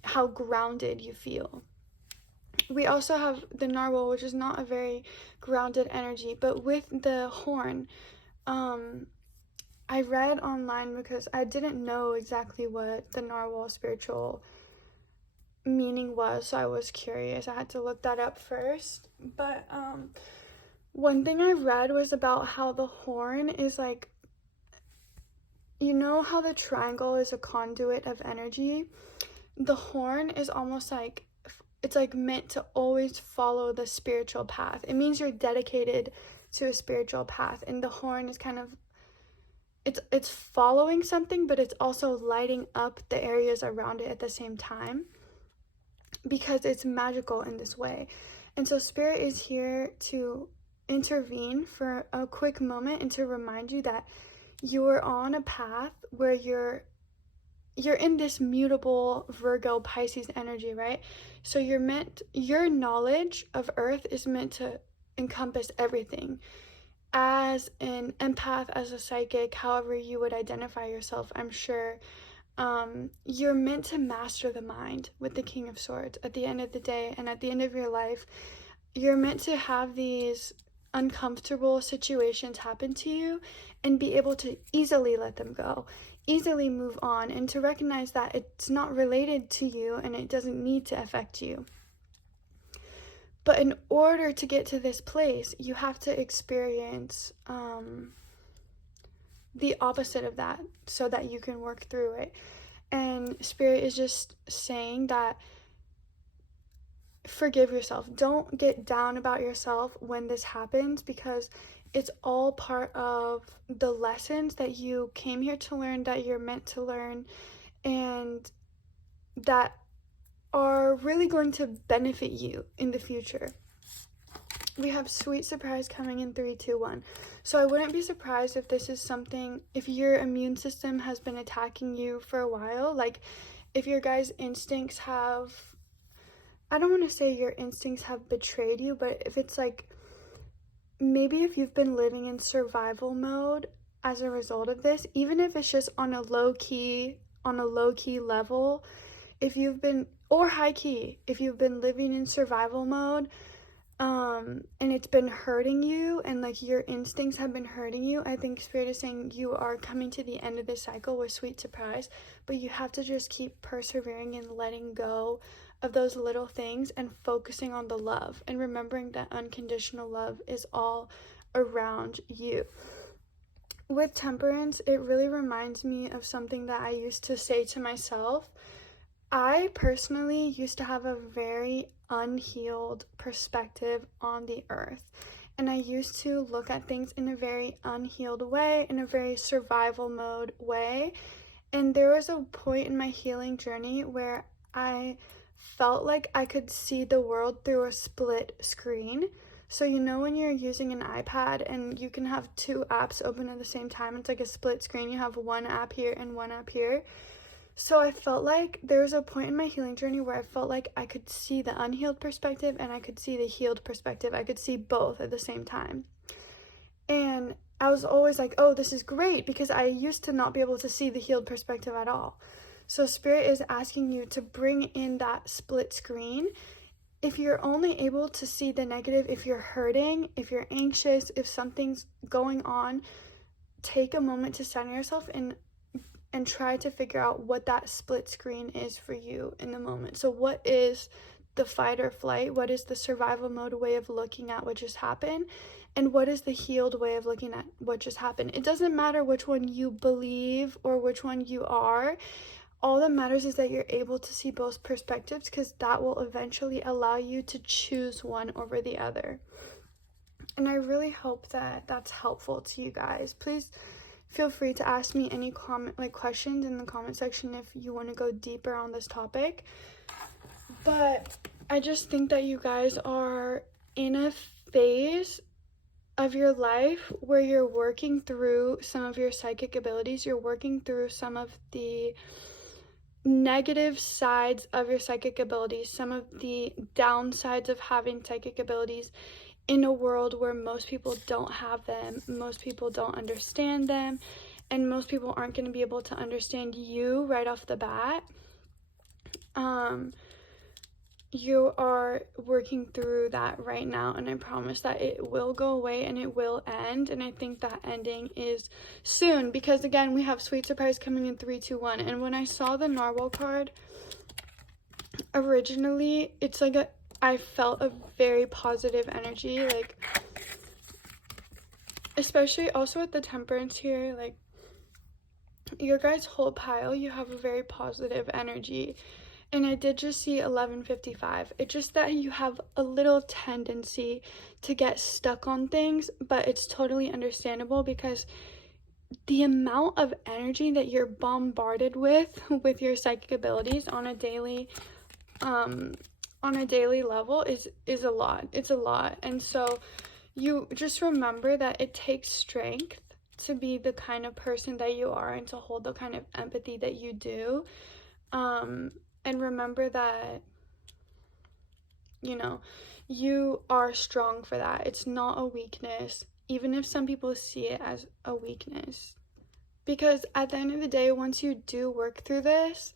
how grounded you feel. We also have the narwhal, which is not a very grounded energy, but with the horn, I read online because I didn't know exactly what the narwhal spiritual meaning was, so I was curious. I had to look that up first. But one thing I read was about how the horn is like, you know how the triangle is a conduit of energy? The horn is almost like, it's like meant to always follow the spiritual path. It means you're dedicated to a spiritual path, and the horn is kind of, it's following something, but it's also lighting up the areas around it at the same time, because it's magical in this way. And so Spirit is here to intervene for a quick moment and to remind you that you're on a path where you're in this mutable Virgo Pisces energy, right? So your knowledge of Earth is meant to encompass everything. As an empath, as a psychic, however you would identify yourself, I'm sure you're meant to master the mind with the King of Swords at the end of the day, and at the end of your life, you're meant to have these uncomfortable situations happen to you and be able to easily let them go, easily move on, and to recognize that it's not related to you and it doesn't need to affect you. But in order to get to this place, you have to experience the opposite of that so that you can work through it. And Spirit is just saying that forgive yourself. Don't get down about yourself when this happens, because it's all part of the lessons that you came here to learn, that you're meant to learn, and that are really going to benefit you in the future. We have sweet surprise coming in 3, 2, 1. So I wouldn't be surprised if this is something, if your immune system has been attacking you for a while, like if your guys' instincts have, I don't want to say your instincts have betrayed you, but if it's like, maybe if you've been living in survival mode as a result of this, even if it's just on a low key level, if you've been, or high key, if you've been living in survival mode, and it's been hurting you, and like your instincts have been hurting you, I think Spirit is saying you are coming to the end of this cycle with sweet surprise, but you have to just keep persevering and letting go of those little things and focusing on the love and remembering that unconditional love is all around you. With Temperance, it really reminds me of something that I used to say to myself. I personally used to have a very unhealed perspective on the earth, and I used to look at things in a very unhealed way, in a very survival mode way. And there was a point in my healing journey where I felt like I could see the world through a split screen. So you know when you're using an iPad and you can have 2 apps open at the same time, it's like a split screen. You have one app here and one app here. So I felt like there was a point in my healing journey where I felt like I could see the unhealed perspective and I could see the healed perspective. I could see both at the same time. And I was always like, oh, this is great, because I used to not be able to see the healed perspective at all. So Spirit is asking you to bring in that split screen. If you're only able to see the negative, if you're hurting, if you're anxious, if something's going on, take a moment to center yourself and try to figure out what that split screen is for you in the moment. So what is the fight or flight? What is the survival mode way of looking at what just happened? And what is the healed way of looking at what just happened? It doesn't matter which one you believe or which one you are. All that matters is that you're able to see both perspectives, because that will eventually allow you to choose one over the other. And I really hope that that's helpful to you guys. Please feel free to ask me any questions in the comment section if you want to go deeper on this topic. But I just think that you guys are in a phase of your life where you're working through some of your psychic abilities. You're working through some of the negative sides of your psychic abilities, some of the downsides of having psychic abilities in a world where most people don't have them, most people don't understand them, and most people aren't going to be able to understand you right off the bat. You are working through that right now, and I promise that it will go away and it will end, and I think that ending is soon, because again, we have sweet surprise coming in 3, 2, 1. And when I saw the narwhal card originally, it's like I felt a very positive energy, like especially also with the Temperance here, like your guys' whole pile, you have a very positive energy. And I did just see 1155. It's just that you have a little tendency to get stuck on things, but it's totally understandable, because the amount of energy that you're bombarded with your psychic abilities on a daily level is a lot. It's a lot. And so you just remember that it takes strength to be the kind of person that you are and to hold the kind of empathy that you do. And remember that, you know, you are strong for that. It's not a weakness, even if some people see it as a weakness. Because at the end of the day, once you do work through this,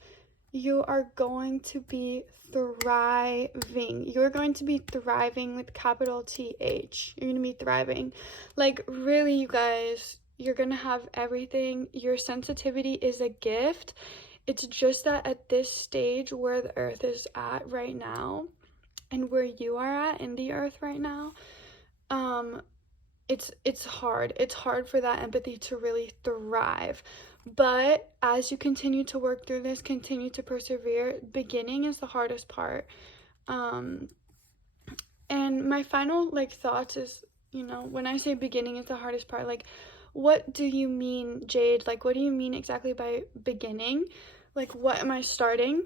you are going to be thriving. You're going to be thriving with capital TH. You're going to be thriving. Like, really, you guys, you're going to have everything. Your sensitivity is a gift. It's just that at this stage where the earth is at right now and where you are at in the earth right now, it's hard. It's hard for that empathy to really thrive. But as you continue to work through this, continue to persevere, beginning is the hardest part. And my final thoughts is, when I say beginning is the hardest part, what do you mean, Jade? What do you mean exactly by beginning? What am I starting?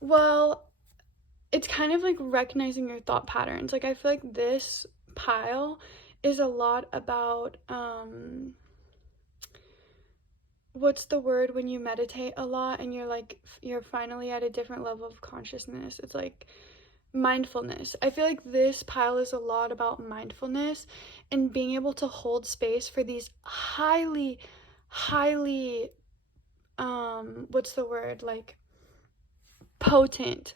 Well, it's kind of like recognizing your thought patterns. Like, I feel like this pile is a lot about, what's the word when you meditate a lot and you're like, you're finally at a different level of consciousness? It's like mindfulness. I feel like this pile is a lot about mindfulness and being able to hold space for these highly, highly, what's the word? Like, potent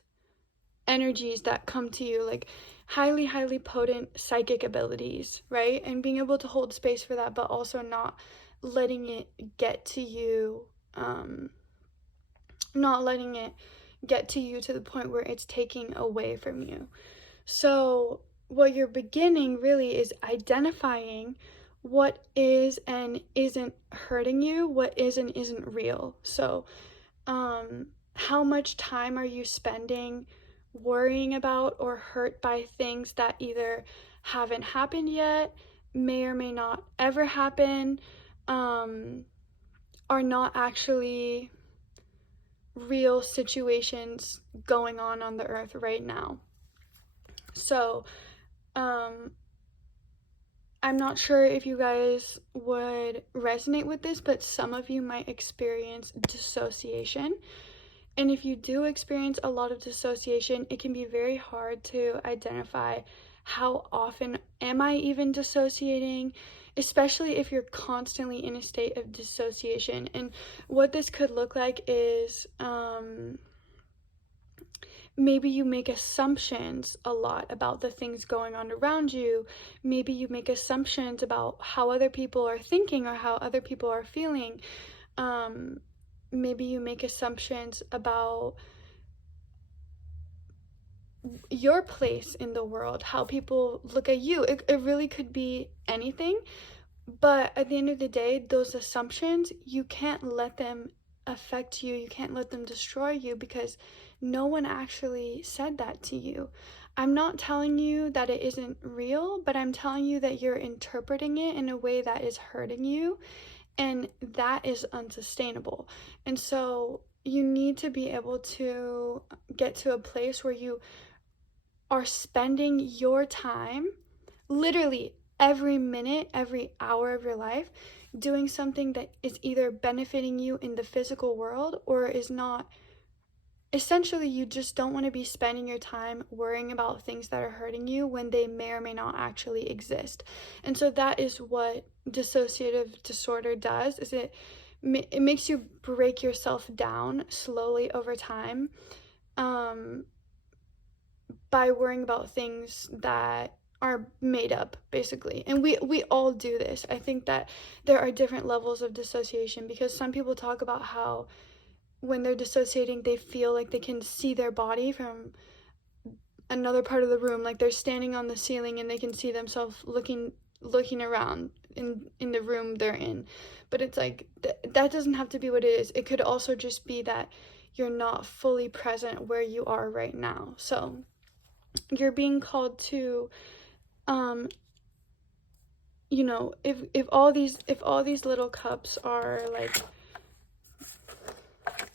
energies that come to you, like highly, highly potent psychic abilities, right? And being able to hold space for that, but also not letting it get to you, not letting it get to you to the point where it's taking away from you. So, what you're beginning really is identifying what is and isn't hurting you, what is and isn't real. So, how much time are you spending worrying about or hurt by things that either haven't happened yet, may or may not ever happen, are not actually real situations going on the earth right now? So, I'm not sure if you guys would resonate with this, but some of you might experience dissociation. And if you do experience a lot of dissociation, it can be very hard to identify how often am I even dissociating, especially if you're constantly in a state of dissociation. And what this could look like is, maybe you make assumptions a lot about the things going on around you. Maybe you make assumptions about how other people are thinking or how other people are feeling. Maybe you make assumptions about your place in the world, how people look at you. It really could be anything. But at the end of the day, those assumptions, you can't let them affect you. You can't let them destroy you because no one actually said that to you. I'm not telling you that it isn't real, but I'm telling you that you're interpreting it in a way that is hurting you, and that is unsustainable. And so you need to be able to get to a place where you are spending your time, literally every minute, every hour of your life, doing something that is either benefiting you in the physical world or is not. Essentially, you just don't want to be spending your time worrying about things that are hurting you when they may or may not actually exist. And so that is what dissociative disorder does, is it makes you break yourself down slowly over time, by worrying about things that are made up, basically. And we all do this. I think that there are different levels of dissociation, because some people talk about how when they're dissociating, they feel like they can see their body from another part of the room, like they're standing on the ceiling and they can see themselves looking around in the room they're in. But it's like that doesn't have to be what it is. It could also just be that you're not fully present where you are right now. So you're being called to, you know, if all these little cups are like,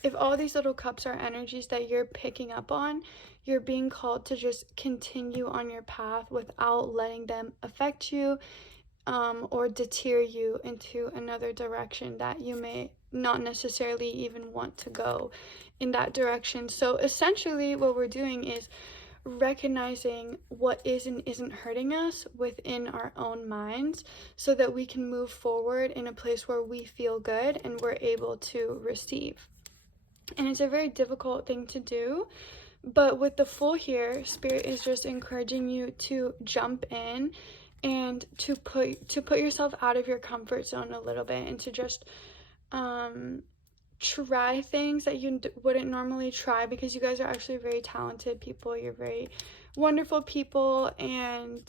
if all these little cups are energies that you're picking up on, you're being called to just continue on your path without letting them affect you, or deter you into another direction that you may not necessarily even want to go in that direction. So essentially what we're doing is recognizing what is and isn't hurting us within our own minds, so that we can move forward in a place where we feel good and we're able to receive. And it's a very difficult thing to do, but with the Fool here, Spirit is just encouraging you to jump in and to put yourself out of your comfort zone a little bit, and to just try things that you wouldn't normally try, because you guys are actually very talented people. You're very wonderful people, and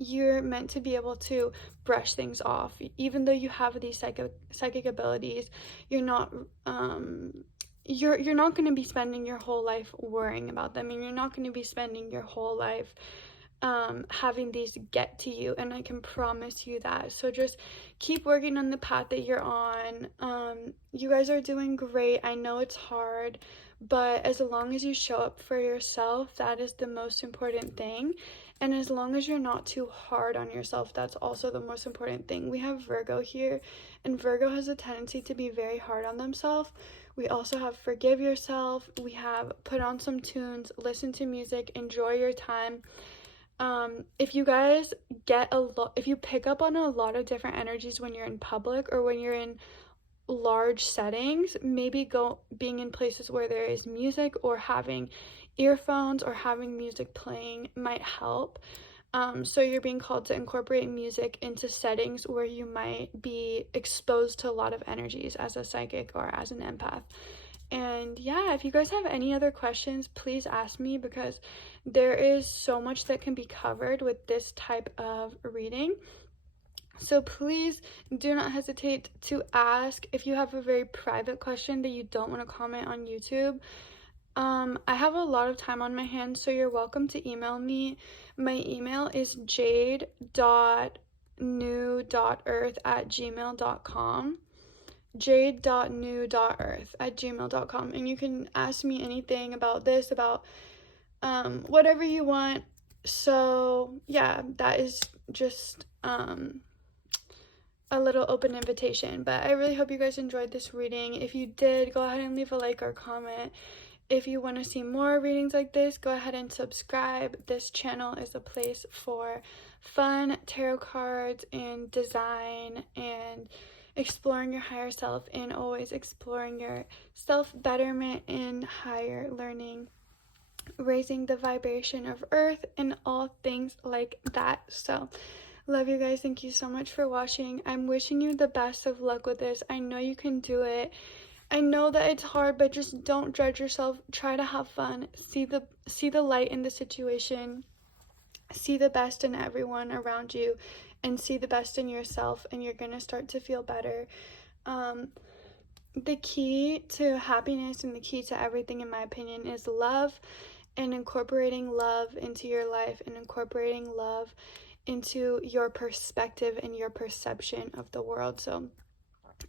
you're meant to be able to brush things off. Even though you have these psychic abilities, you're not you're not going to be spending your whole life worrying about them, and you're not going to be spending your whole life having these get to you, and I can promise you that. So just keep working on the path that you're on. You guys are doing great. I know it's hard, but as long as you show up for yourself, that is the most important thing. And as long as you're not too hard on yourself, that's also the most important thing. We have Virgo here, and Virgo has a tendency to be very hard on themselves. We also have forgive yourself. We have put on some tunes, listen to music, enjoy your time. If you guys if you pick up on a lot of different energies when you're in public or when you're in large settings, maybe being in places where there is music or having earphones or having music playing might help. So you're being called to incorporate music into settings where you might be exposed to a lot of energies as a psychic or as an empath. And yeah, if you guys have any other questions, please ask me, because there is so much that can be covered with this type of reading. So please do not hesitate to ask if you have a very private question that you don't want to comment on YouTube. I have a lot of time on my hands, so you're welcome to email me. My email is jade.new.earth@gmail.com. jade.new.earth@gmail.com, and you can ask me anything about this, about whatever you want. So yeah, that is just a little open invitation. But I really hope you guys enjoyed this reading. If you did, go ahead and leave a like or comment. If you want to see more readings like this, go ahead and subscribe. This channel is a place for fun tarot cards and design and exploring your higher self, and always exploring your self-betterment and higher learning, raising the vibration of earth and all things like that. So love you guys. Thank you so much for watching. I'm wishing you the best of luck with this. I know you can do it. I know that it's hard, but just don't judge yourself. Try to have fun. See the light in the situation. See the best in everyone around you, and see the best in yourself, and you're gonna start to feel better. The key to happiness and the key to everything, in my opinion, is love, and incorporating love into your life, and incorporating love into your perspective and your perception of the world. So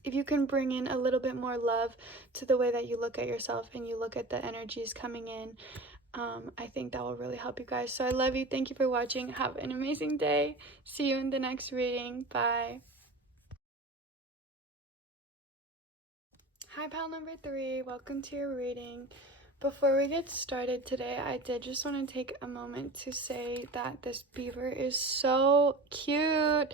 if you can bring in a little bit more love to the way that you look at yourself and you look at the energies coming in, I think that will really help you guys. So I love you. Thank you for watching. Have an amazing day. See you in the next reading. Bye. Hi, pal number 3. Welcome to your reading. Before we get started today, I did just want to take a moment to say that this beaver is so cute,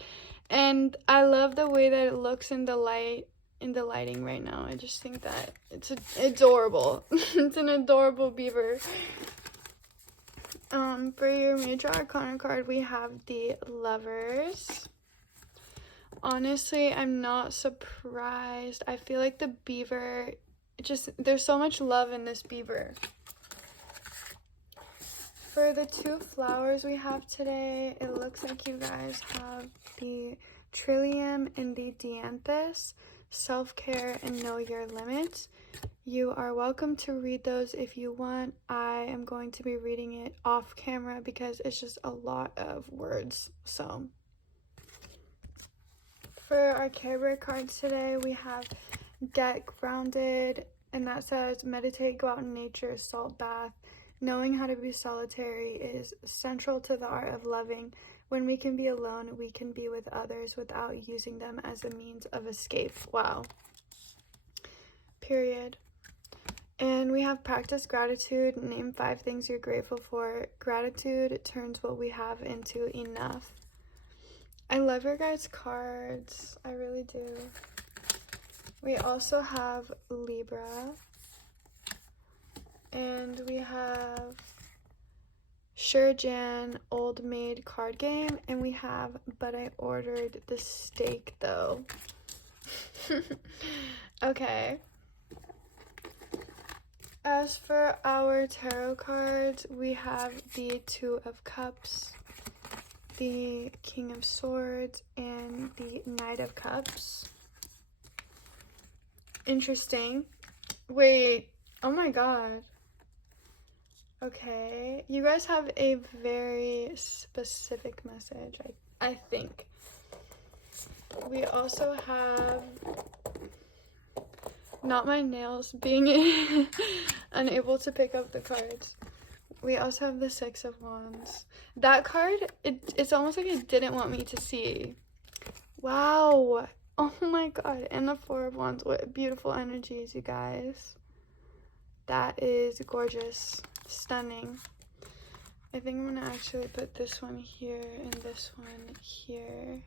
and I love the way that it looks in the lighting right now. I just think that it's adorable. It's an adorable beaver. For your major arcana card, we have the Lovers. Honestly, I'm not surprised. I feel like the beaver, there's so much love in this beaver. For the 2 flowers we have today, it looks like you guys have the Trillium and the Dianthus, self-care and know your limits. You are welcome to read those if you want. I am going to be reading it off camera because it's just a lot of words. So for our Care Bear cards today, we have Get Grounded, and that says meditate, go out in nature, salt bath. Knowing how to be solitary is central to the art of loving. When we can be alone, we can be with others without using them as a means of escape. Wow. Period. And we have Practice Gratitude. Name 5 things you're grateful for. Gratitude turns what we have into enough. I love your guys' cards. I really do. We also have Libra. And we have Shurjan Old Maid card game. And we have But I Ordered the Steak Though. Okay. As for our tarot cards, we have the 2 of Cups, the King of Swords, and the Knight of Cups. Interesting. Wait, oh my god. Okay, you guys have a very specific message, I think. We also have not my nails being unable to pick up the cards. We also have the Six of Wands. That card, it's almost like it didn't want me to see. Wow. Oh my god. And the Four of Wands. What beautiful energies, you guys. That is gorgeous. Stunning. I think I'm gonna actually put this one here and this one here.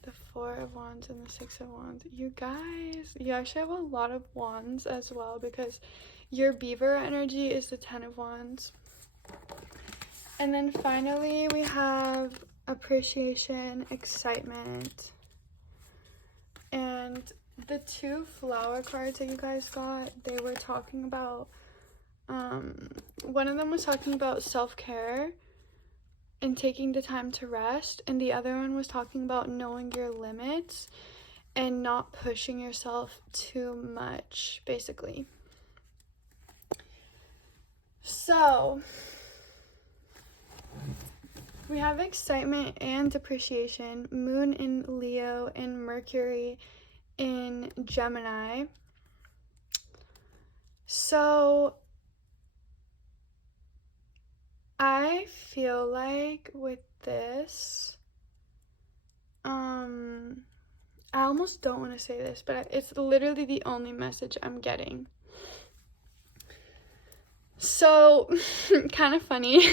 The Four of Wands and the Six of Wands. You guys, you actually have a lot of wands as well, because your beaver energy is the Ten of Wands. And then finally we have appreciation, excitement. And the two flower cards that you guys got, they were talking about, one of them was talking about self-care and taking the time to rest, and the other one was talking about knowing your limits and not pushing yourself too much, basically. So we have excitement and appreciation, Moon in Leo and Mercury in Gemini. So I feel like with this, I almost don't want to say this, but it's literally the only message I'm getting. So, kind of funny.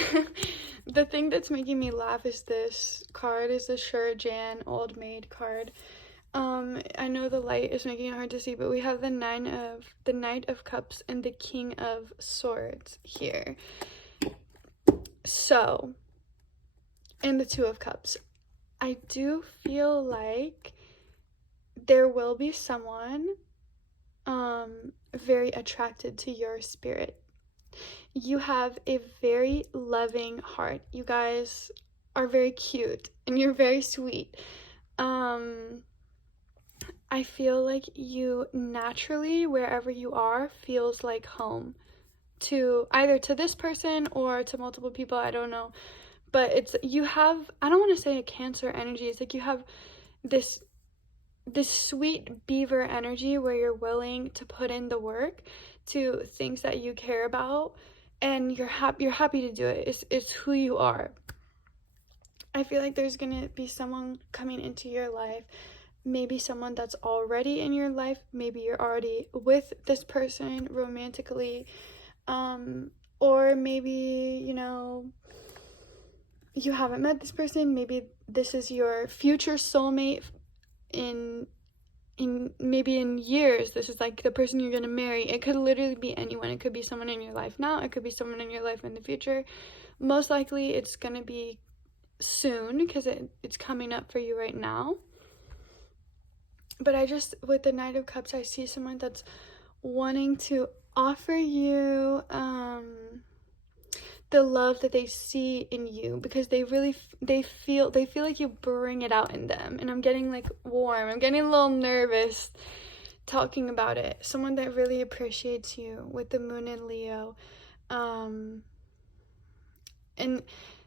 The thing that's making me laugh is this card is the Sure Jan Old Maid card. I know the light is making it hard to see, but we have the Knight of Cups and the King of Swords here. So, and the Two of Cups. I do feel like there will be someone very attracted to your spirit. You have a very loving heart. You guys are very cute and you're very sweet. I feel like you naturally, wherever you are, feels like home to either to this person or to multiple people. I don't know, but it's, you have, I don't want to say a Cancer energy. It's like you have this sweet beaver energy where you're willing to put in the work to things that you care about, and you're happy to do it. It's who you are. I feel like there's gonna be someone coming into your life, maybe someone that's already in your life, maybe you're already with this person romantically, or maybe, you know, you haven't met this person. Maybe this is your future soulmate in maybe in years. This is like the person you're gonna marry. It could literally be anyone. It could be someone in your life now, it could be someone in your life in the future. Most likely it's gonna be soon, because it's coming up for you right now. But I just, with the Knight of Cups, I see someone that's wanting to offer you the love that they see in you, because they feel like you bring it out in them. And I'm getting like warm, I'm getting a little nervous talking about it. Someone that really appreciates you with the Moon in Leo. And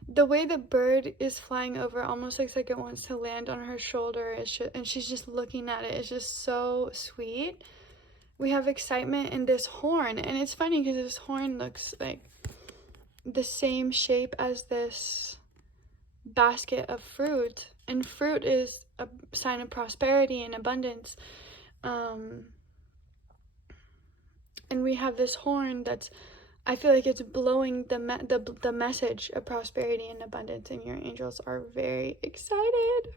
the way the bird is flying over almost looks like it wants to land on her shoulder, and she's just looking at it. It's just so sweet. We have excitement in this horn, and it's funny because this horn looks like the same shape as this basket of fruit, and fruit is a sign of prosperity and abundance. And we have this horn that's, I feel like it's blowing the message of prosperity and abundance, and your angels are very excited.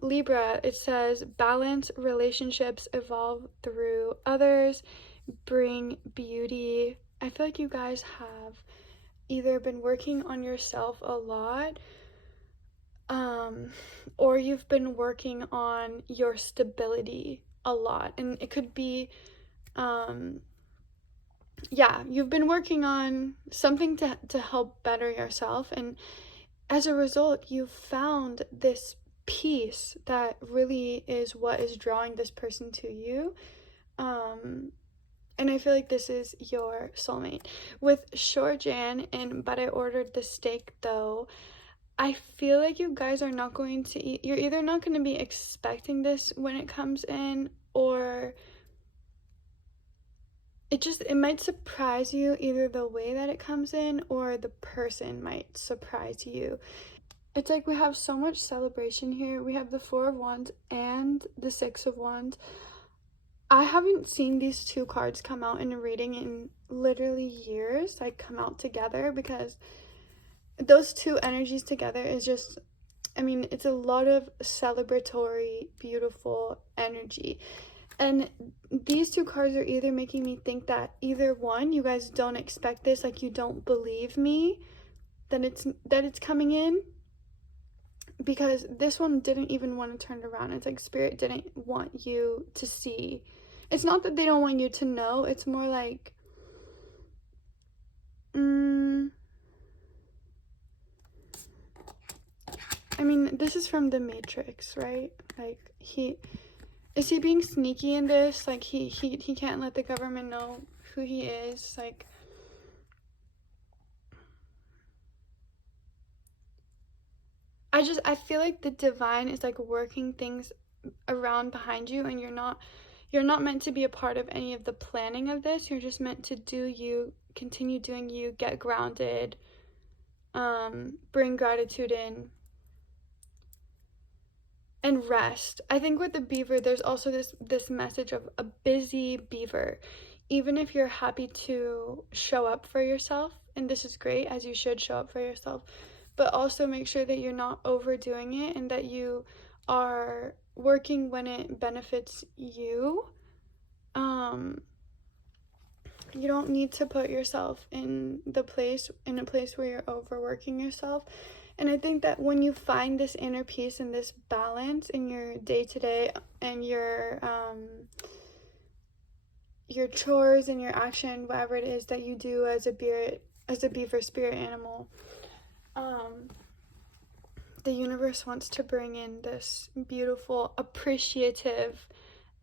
Libra, it says balance relationships, evolve through others, bring beauty. I feel like you guys have either been working on yourself a lot, or you've been working on your stability a lot. And it could be, you've been working on something to help better yourself, and as a result, you've found this peace that really is what is drawing this person to you. And I feel like this is your soulmate. With Shorjan and But I Ordered the Steak, though, I feel like you guys are not going to eat. You're either not going to be expecting this when it comes in, or it might surprise you, either the way that it comes in or the person might surprise you. It's like we have so much celebration here. We have the Four of Wands and the Six of Wands. I haven't seen these two cards come out in a reading in literally years, like come out together, because those two energies together is just, I mean, it's a lot of celebratory, beautiful energy. And these two cards are either making me think that either one, you guys don't expect this, like you don't believe me that it's coming in, because this one didn't even want to turn it around. It's like Spirit didn't want you to see. It's not that they don't want you to know, it's more like I mean, this is from The Matrix, right? Like, is he being sneaky in this? Like, he can't let the government know who he is. Like, I feel like the divine is like working things around behind you, and you're not meant to be a part of any of the planning of this. You're just meant to do you, continue doing you, get grounded, bring gratitude in, and rest. I think with the beaver, there's also this message of a busy beaver. Even if you're happy to show up for yourself, and this is great, as you should show up for yourself, but also make sure that you're not overdoing it and that you are working when it benefits you. You don't need to put yourself in a place where you're overworking yourself. And I think that when you find this inner peace and this balance in your day-to-day and your chores and your action, whatever it is that you do as a beaver spirit animal, the universe wants to bring in this beautiful, appreciative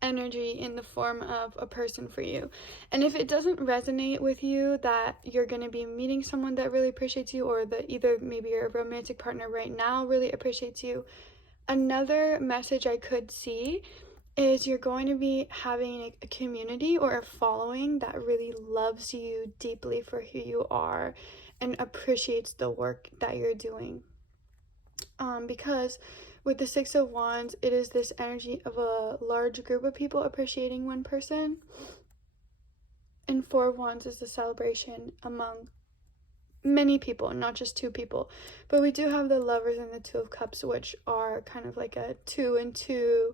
energy in the form of a person for you. And if it doesn't resonate with you that you're going to be meeting someone that really appreciates you, or that either maybe your romantic partner right now really appreciates you, another message I could see is you're going to be having a community or a following that really loves you deeply for who you are and appreciates the work that you're doing. Because with the Six of Wands, it is this energy of a large group of people appreciating one person. And Four of Wands is the celebration among many people, not just two people. But we do have the Lovers and the Two of Cups, which are kind of like a 2 and 2.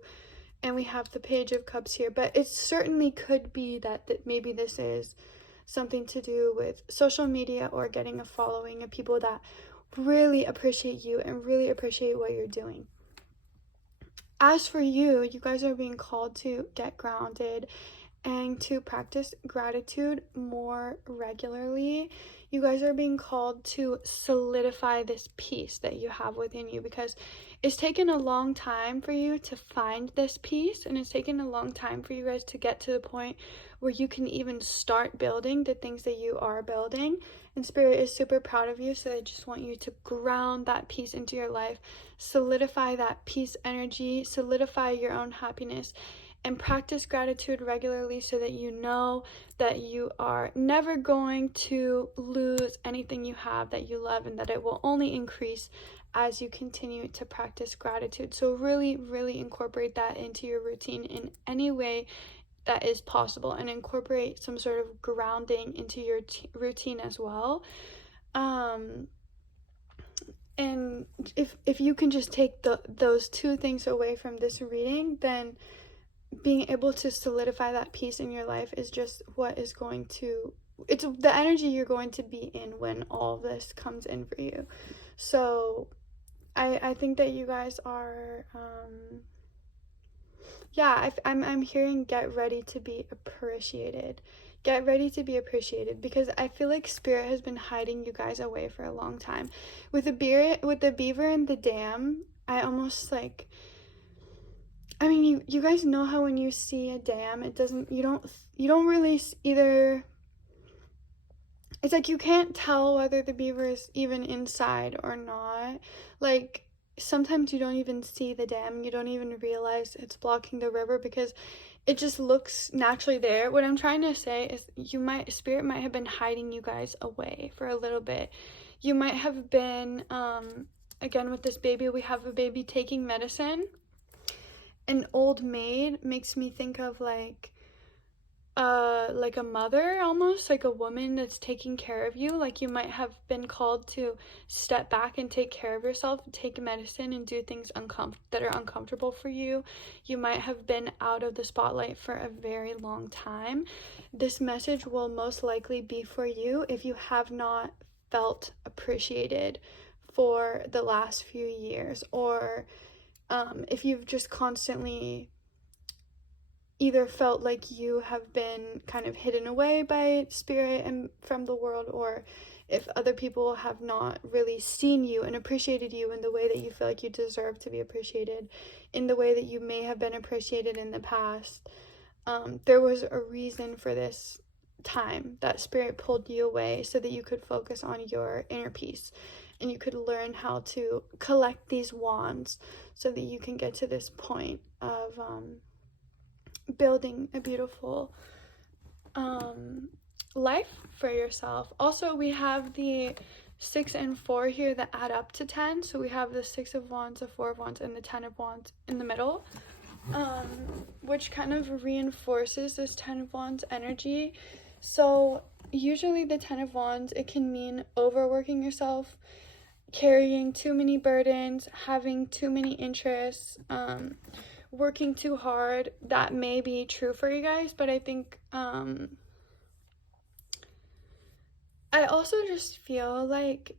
And we have the Page of Cups here. But it certainly could be that maybe this is something to do with social media or getting a following of people that really appreciate you and really appreciate what you're doing. As for you, you guys are being called to get grounded and to practice gratitude more regularly. You guys are being called to solidify this peace that you have within you, because it's taken a long time for you to find this peace, and it's taken a long time for you guys to get to the point where you can even start building the things that you are building. And Spirit is super proud of you, so I just want you to ground that peace into your life, solidify that peace energy, solidify your own happiness, and practice gratitude regularly so that you know that you are never going to lose anything you have that you love, and that it will only increase as you continue to practice gratitude. So really, really incorporate that into your routine in any way that is possible, and incorporate some sort of grounding into your routine as well. And if you can just take those two things away from this reading, then being able to solidify that peace in your life is just what is going to, it's the energy you're going to be in when all of this comes in for you. So I think that you guys are I'm hearing get ready to be appreciated. Get ready to be appreciated, because I feel like Spirit has been hiding you guys away for a long time. With the beaver and the dam, I almost like, I mean, you guys know how when you see a dam, you don't really either, it's like you can't tell whether the beaver is even inside or not. Like, sometimes you don't even see the dam, you don't even realize it's blocking the river because it just looks naturally there. What I'm trying to say is Spirit might have been hiding you guys away for a little bit. You might have been, again, with this baby, we have a baby taking medicine. An old maid makes me think of like a mother, almost like a woman that's taking care of you. Like, you might have been called to step back and take care of yourself, take medicine, and do things that are uncomfortable for you. You might have been out of the spotlight for a very long time. This message will most likely be for you if you have not felt appreciated for the last few years, or if you've just constantly either felt like you have been kind of hidden away by spirit and from the world, or if other people have not really seen you and appreciated you in the way that you feel like you deserve to be appreciated, in the way that you may have been appreciated in the past. There was a reason for this time that spirit pulled you away so that you could focus on your inner peace and you could learn how to collect these wands so that you can get to this point of building a beautiful life for yourself. Also, we have the 6 and 4 here that add up to 10. So we have the 6 of Wands, the 4 of Wands, and the 10 of Wands in the middle, which kind of reinforces this 10 of Wands energy. So usually the 10 of Wands, it can mean overworking yourself, carrying too many burdens, having too many interests, working too hard. That may be true for you guys, but I think I also just feel like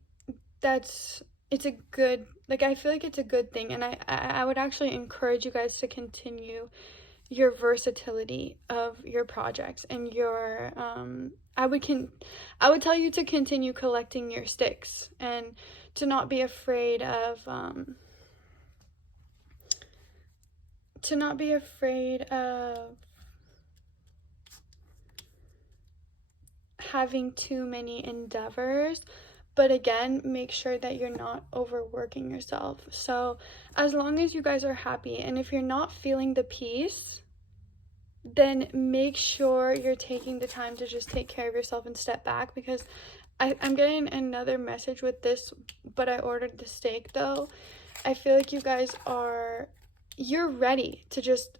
I feel like it's a good thing, and I would actually encourage you guys to continue your versatility of your projects and your I would tell you to continue collecting your sticks and to not be afraid of having too many endeavors, but again, make sure that you're not overworking yourself. So as long as you guys are happy, and if you're not feeling the peace, then make sure you're taking the time to just take care of yourself and step back, because I'm getting another message with this, but I ordered the steak though. I feel like you guys you're ready to just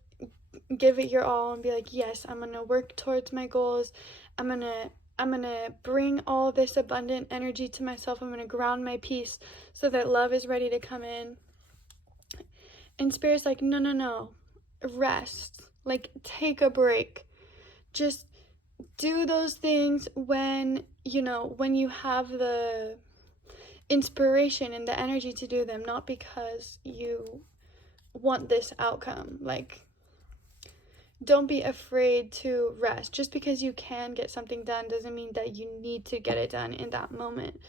give it your all and be like, yes, I'm gonna work towards my goals. I'm gonna bring all this abundant energy to myself. I'm gonna ground my peace so that love is ready to come in. And Spirit's like, no, rest. Like, take a break. Just do those things when you have the inspiration and the energy to do them, not because you want this outcome. Like, don't be afraid to rest. Just because you can get something done doesn't mean that you need to get it done in that moment.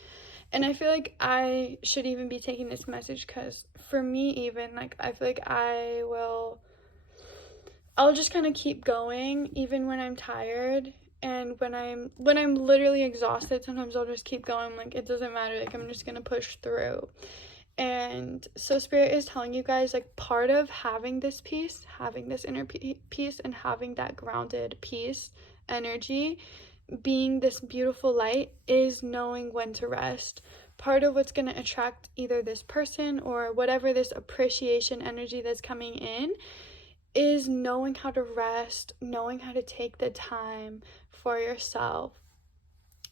And I feel like I should even be taking this message, because for me, even, like, I feel like I'll just kind of keep going even when I'm tired, and when I'm literally exhausted, sometimes I'll just keep going. Like, it doesn't matter, like, I'm just gonna push through. And so Spirit is telling you guys, like, part of having this peace, having this inner peace, and having that grounded peace energy, being this beautiful light, is knowing when to rest. Part of what's going to attract either this person or whatever this appreciation energy that's coming in is knowing how to rest, knowing how to take the time for yourself,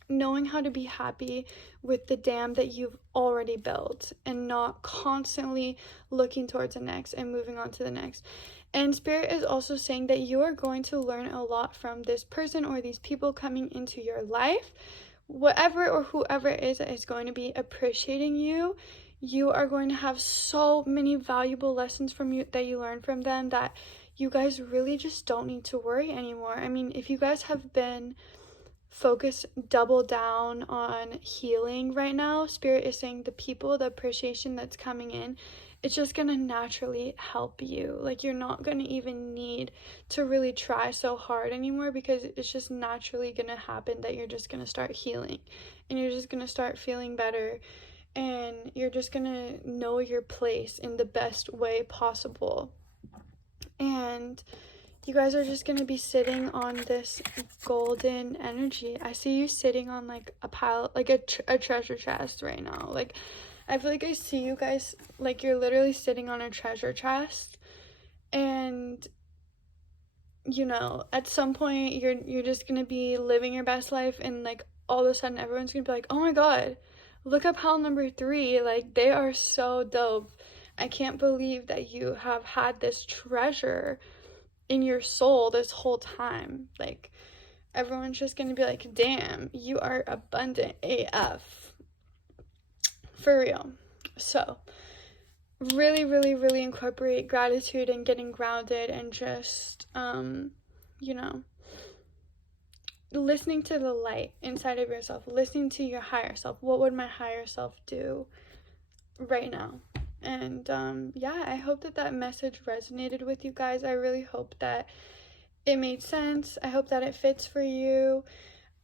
knowing how to be happy with the dam that you've already built, and not constantly looking towards the next and moving on to the next. And Spirit is also saying that you are going to learn a lot from this person or these people coming into your life. Whatever or whoever it is that is going to be appreciating you, you are going to have so many valuable lessons from you that you learn from them, that you guys really just don't need to worry anymore. I mean, if you guys have been focused, double down on healing right now, Spirit is saying the appreciation that's coming in it's just gonna naturally help you. Like, you're not gonna even need to really try so hard anymore, because it's just naturally gonna happen that you're just gonna start healing, and you're just gonna start feeling better, and you're just gonna know your place in the best way possible. And you guys are just gonna be sitting on this golden energy. I see you sitting on like a pile, like a treasure chest right now. Like, I feel like I see you guys, like, you're literally sitting on a treasure chest, and you know, at some point you're just gonna be living your best life, and like all of a sudden everyone's gonna be like, oh my god, look up pile number 3, like they are so dope. I can't believe that you have had this treasure in your soul this whole time. Like, everyone's just gonna be like, damn, you are abundant AF, for real. So really, really, really incorporate gratitude and getting grounded, and just you know, listening to the light inside of yourself, listening to your higher self. What would my higher self do right now? And yeah, I hope that that message resonated with you guys. I really hope that it made sense. I hope that it fits for you.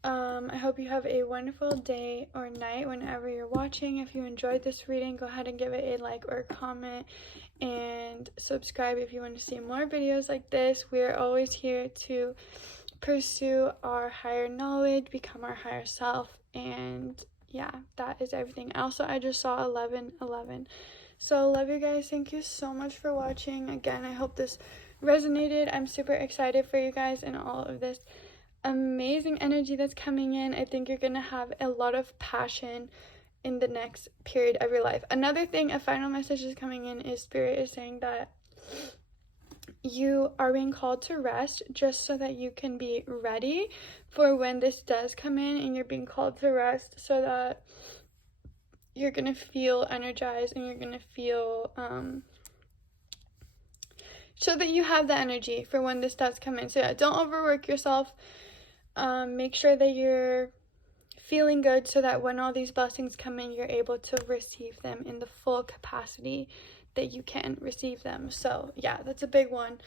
I hope you have a wonderful day or night whenever you're watching. If you enjoyed this reading, go ahead and give it a like or a comment, and subscribe if you want to see more videos like this. We're always here to pursue our higher knowledge, become our higher self, and yeah, that is everything. Also, I just saw 11:11. So love you guys. Thank you so much for watching. Again, I hope this resonated. I'm super excited for you guys and all of this amazing energy that's coming in. I think you're gonna have a lot of passion in the next period of your life. Another thing, a final message is coming in, is Spirit is saying that you are being called to rest just so that you can be ready for when this does come in, and you're being called to rest so that you're gonna feel energized, and you're gonna feel so that you have the energy for when this does come in. So yeah, don't overwork yourself. Make sure that you're feeling good so that when all these blessings come in, you're able to receive them in the full capacity that you can receive them. So yeah, that's a big one.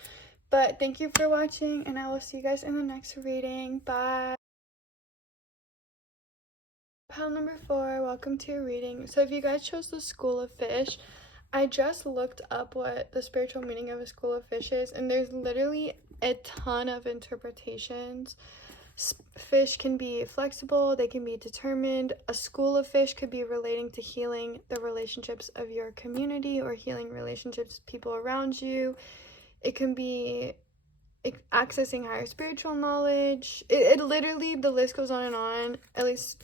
But thank you for watching, and I will see you guys in the next reading. Bye. Pile number 4, welcome to your reading. So if you guys chose the School of Fish, I just looked up what the spiritual meaning of a School of Fish is, and there's literally a ton of interpretations. Fish can be flexible, they can be determined. A school of fish could be relating to healing the relationships of your community, or healing relationships with people around you. It can be accessing higher spiritual knowledge. It literally, the list goes on and on, at least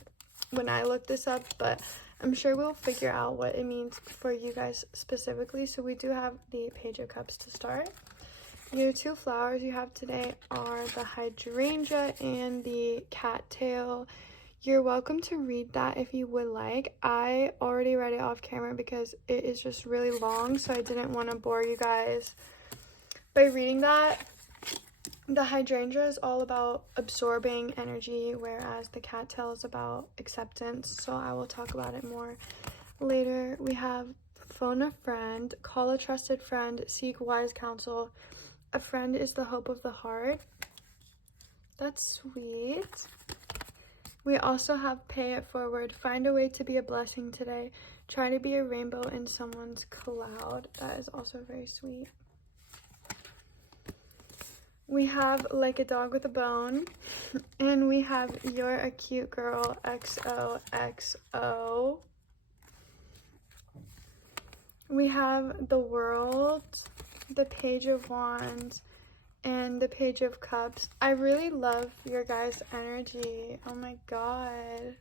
when I looked this up, but I'm sure we'll figure out what it means for you guys specifically. So we do have the Page of Cups to start. Your 2 flowers you have today are the hydrangea and the cattail. You're welcome to read that if you would like. I already read it off camera because it is just really long, so I didn't want to bore you guys by reading that. The hydrangea is all about absorbing energy, whereas the cattail is about acceptance, so I will talk about it more later. We have phone a friend, call a trusted friend, seek wise counsel. A friend is the hope of the heart. That's sweet. We also have pay it forward. Find a way to be a blessing today. Try to be a rainbow in someone's cloud. That is also very sweet. We have like a dog with a bone. And we have you're a cute girl, XOXO. We have the world, the Page of Wands, and the Page of Cups. I really love your guys' energy. Oh my god.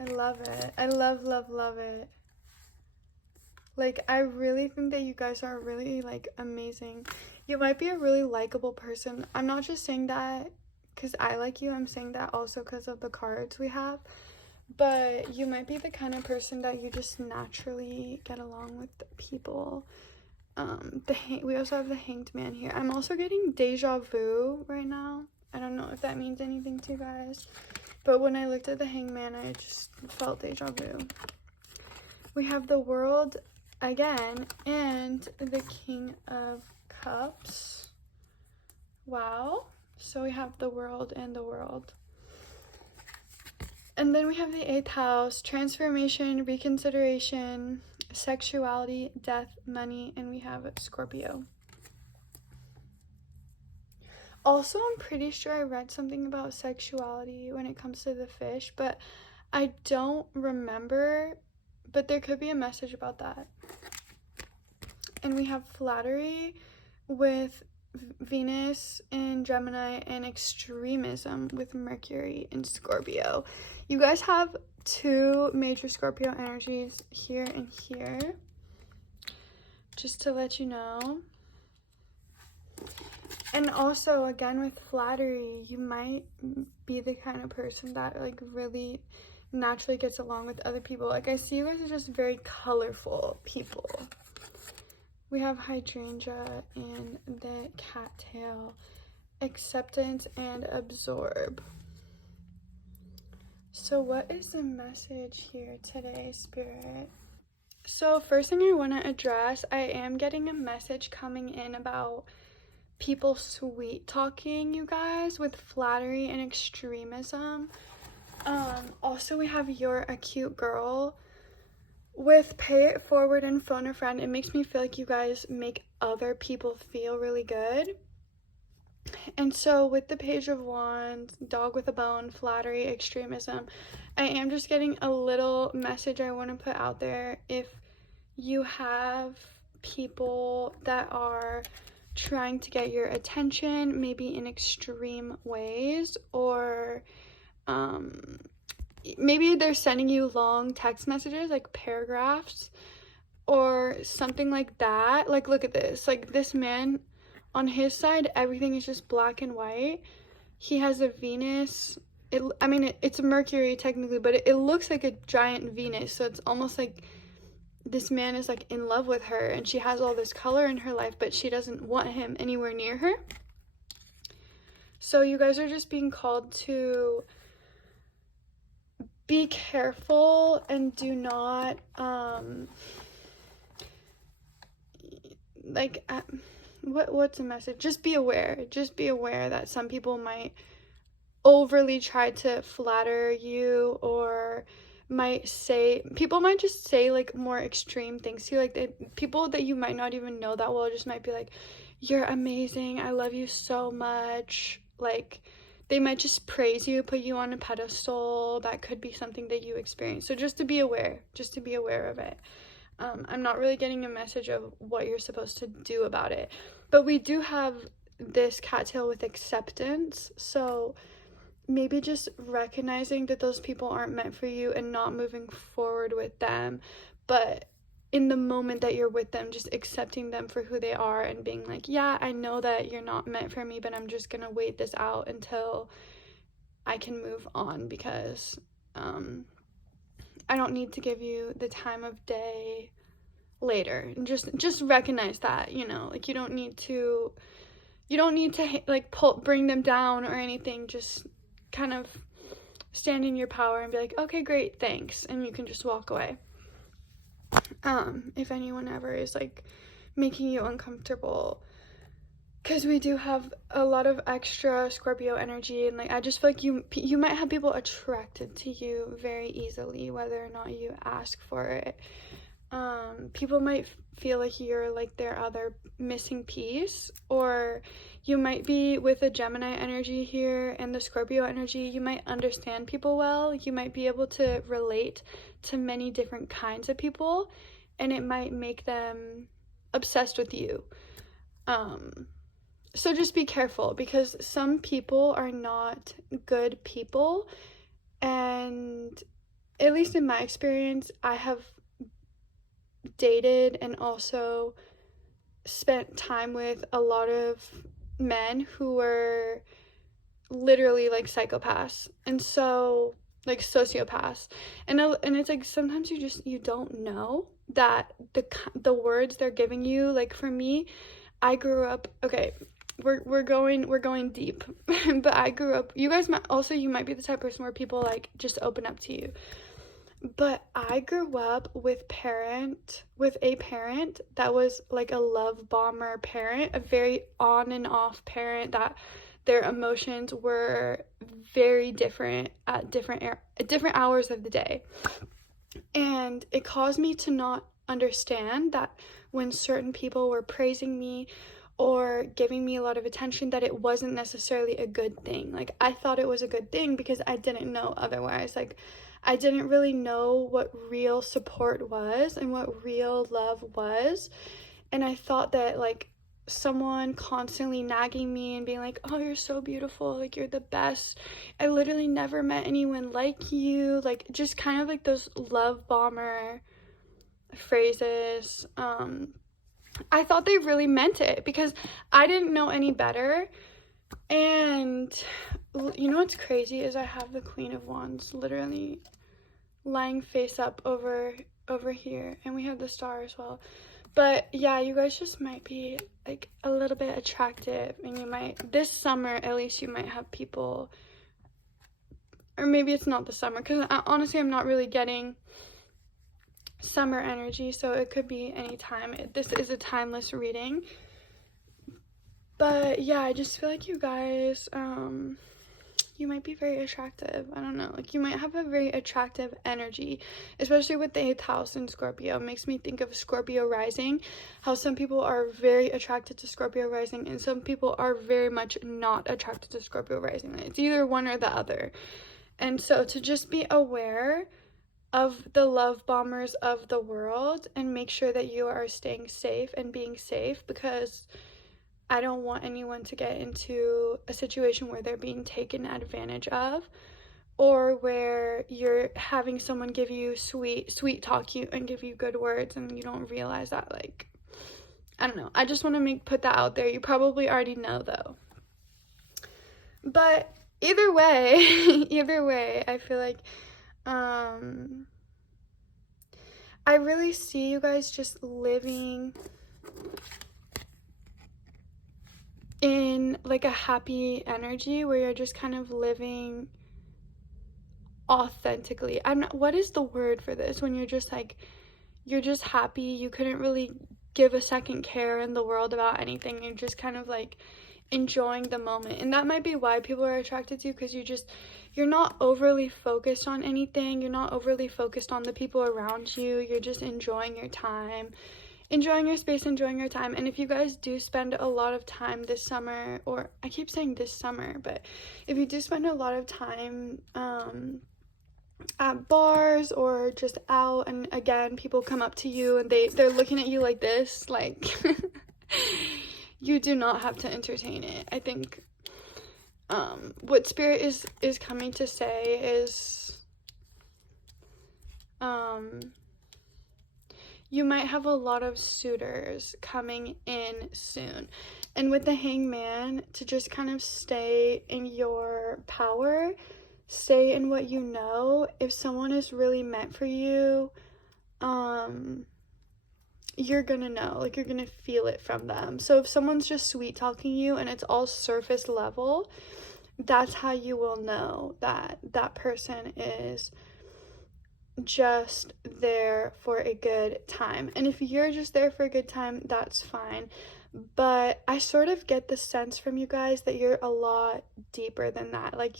I love it. I love it. Like, I really think that you guys are really, like, amazing. You might be a really likable person. I'm not just saying that because I like you. I'm saying that also because of the cards we have. But you might be the kind of person that you just naturally get along with people. We also have the Hanged Man here. I'm also getting deja vu right now. I don't know if that means anything to you guys, but when I looked at the Hanged Man, I just felt deja vu. We have the world, again, and the King of Cups. Wow. So we have the World and the World. And then we have the 8th house, transformation, reconsideration, sexuality, death, money, and we have Scorpio. Also, I'm pretty sure I read something about sexuality when it comes to the fish, but I don't remember, but there could be a message about that. And we have flattery with Venus in Gemini and extremism with Mercury in Scorpio. You guys have 2 major Scorpio energies here and here, just to let you know. And also, again, with flattery, you might be the kind of person that like really naturally gets along with other people. Like, I see you guys are just very colorful people. We have hydrangea and the cattail, acceptance and absorb. So what is the message here today, Spirit? So first thing I want to address, I am getting a message coming in about people sweet talking you guys with flattery and extremism. Also we have you're a cute girl with pay it forward and phone a friend. It makes me feel like you guys make other people feel really good. And so with the Page of Wands, dog with a bone, flattery, extremism, I am just getting a little message I want to put out there. If you have people that are trying to get your attention, maybe in extreme ways, or maybe they're sending you long text messages, like paragraphs or something like that. Like, look at this. Like, this man, on his side, everything is just black and white. He has a Venus. It's a Mercury technically, but it looks like a giant Venus. So it's almost like this man is like in love with her, and she has all this color in her life, but she doesn't want him anywhere near her. So you guys are just being called to be careful and do not what's the message? Just be aware that some people might overly try to flatter you, or people might just say like more extreme things to you. Like, people that you might not even know that well just might be like, you're amazing, I love you so much. Like, they might just praise you, put you on a pedestal. That could be something that you experience. So just to be aware of it. I'm not really getting a message of what you're supposed to do about it. But we do have this cattail with acceptance. So maybe just recognizing that those people aren't meant for you and not moving forward with them. But in the moment that you're with them, just accepting them for who they are and being like, yeah, I know that you're not meant for me, but I'm just gonna wait this out until I can move on, because I don't need to give you the time of day later. And just recognize that, like, you don't need to like bring them down or anything. Just kind of stand in your power and be like, okay, great, thanks, and you can just walk away. If anyone ever is like making you uncomfortable, because we do have a lot of extra Scorpio energy, and like, I just feel like you might have people attracted to you very easily, whether or not you ask for it. People might feel like you're like their other missing piece, or you might be with a Gemini energy here and the Scorpio energy. You might understand people well. You might be able to relate to many different kinds of people, and it might make them obsessed with you. So just be careful, because some people are not good people, and at least in my experience, I have dated and also spent time with a lot of men who were literally like psychopaths, and so like sociopaths, and it's like sometimes you don't know that the words they're giving you. Like, for me, I grew up, okay, we're going deep, but I grew up, you guys might be the type of person where people like just open up to you. but I grew up with a parent that was like a love bomber parent, a very on and off parent that their emotions were very different at different hours of the day. And it caused me to not understand that when certain people were praising me or giving me a lot of attention, that it wasn't necessarily a good thing. Like, I thought it was a good thing because I didn't know otherwise. Like, I didn't really know what real support was and what real love was. And I thought that, like, someone constantly nagging me and being like, oh, you're so beautiful, like, you're the best, I literally never met anyone like you, like, just kind of like those love bomber phrases. I thought they really meant it because I didn't know any better. And you know what's crazy is I have the Queen of Wands literally lying face up over here, and we have the Star as well. But yeah, you guys just might be like a little bit attractive, and you might, this summer at least, you might have people, or maybe it's not the summer, because honestly I'm not really getting summer energy, so it could be any time. This is a timeless reading. But yeah, I just feel like you guys, you might be very attractive. I don't know, like, you might have a very attractive energy, especially with the 8th house in Scorpio. It makes me think of Scorpio rising, how some people are very attracted to Scorpio rising and some people are very much not attracted to Scorpio rising. It's either one or the other. And so to just be aware of the love bombers of the world and make sure that you are staying safe and being safe, because I don't want anyone to get into a situation where they're being taken advantage of, or where you're having someone give you sweet talk you and give you good words and you don't realize that. Like, I don't know, I just want to put that out there. You probably already know though. But either way I feel like I really see you guys just living in like a happy energy where you're just kind of living authentically. What is the word for this, when you're just like, you're just happy, you couldn't really give a second care in the world about anything, you're just kind of like enjoying the moment. And that might be why people are attracted to you, because you're not overly focused on anything, you're not overly focused on the people around you, you're just enjoying your time, enjoying your space, enjoying your time. And if you guys do spend a lot of time this summer, or I keep saying this summer, but if you do spend a lot of time at bars or just out, and again people come up to you and they're looking at you like this, like you do not have to entertain it. I think what Spirit is coming to say is you might have a lot of suitors coming in soon. And with the Hangman, to just kind of stay in your power, stay in what you know. If someone is really meant for you, you're gonna know, like, you're gonna feel it from them. So if someone's just sweet talking you and it's all surface level, that's how you will know that that person is just there for a good time. And if you're just there for a good time, that's fine. But I sort of get the sense from you guys that you're a lot deeper than that. Like,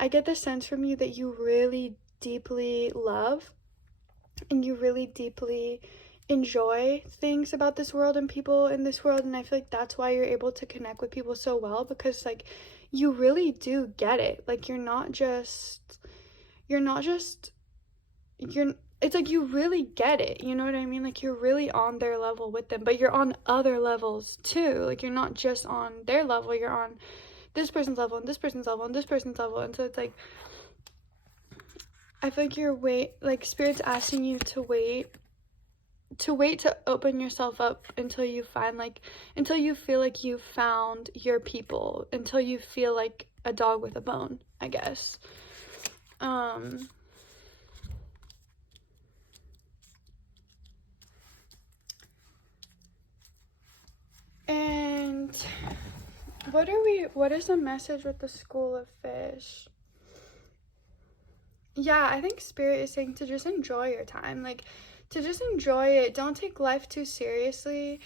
I get the sense from you that you really deeply love and you really deeply enjoy things about this world and people in this world. And I feel like that's why you're able to connect with people so well, because like you really do get it. Like, it's like you really get it, you know what I mean? Like, you're really on their level with them, but you're on other levels too. Like, you're not just on their level, you're on this person's level and this person's level and this person's level. And so it's like, I feel like Spirit's asking you to wait to open yourself up until you feel like you've found your people, until you feel like a dog with a bone, I guess. And what is the message with the School of Fish? yeah, I think Spirit is saying to just enjoy your time, like, to just enjoy it. Don't take life too seriously.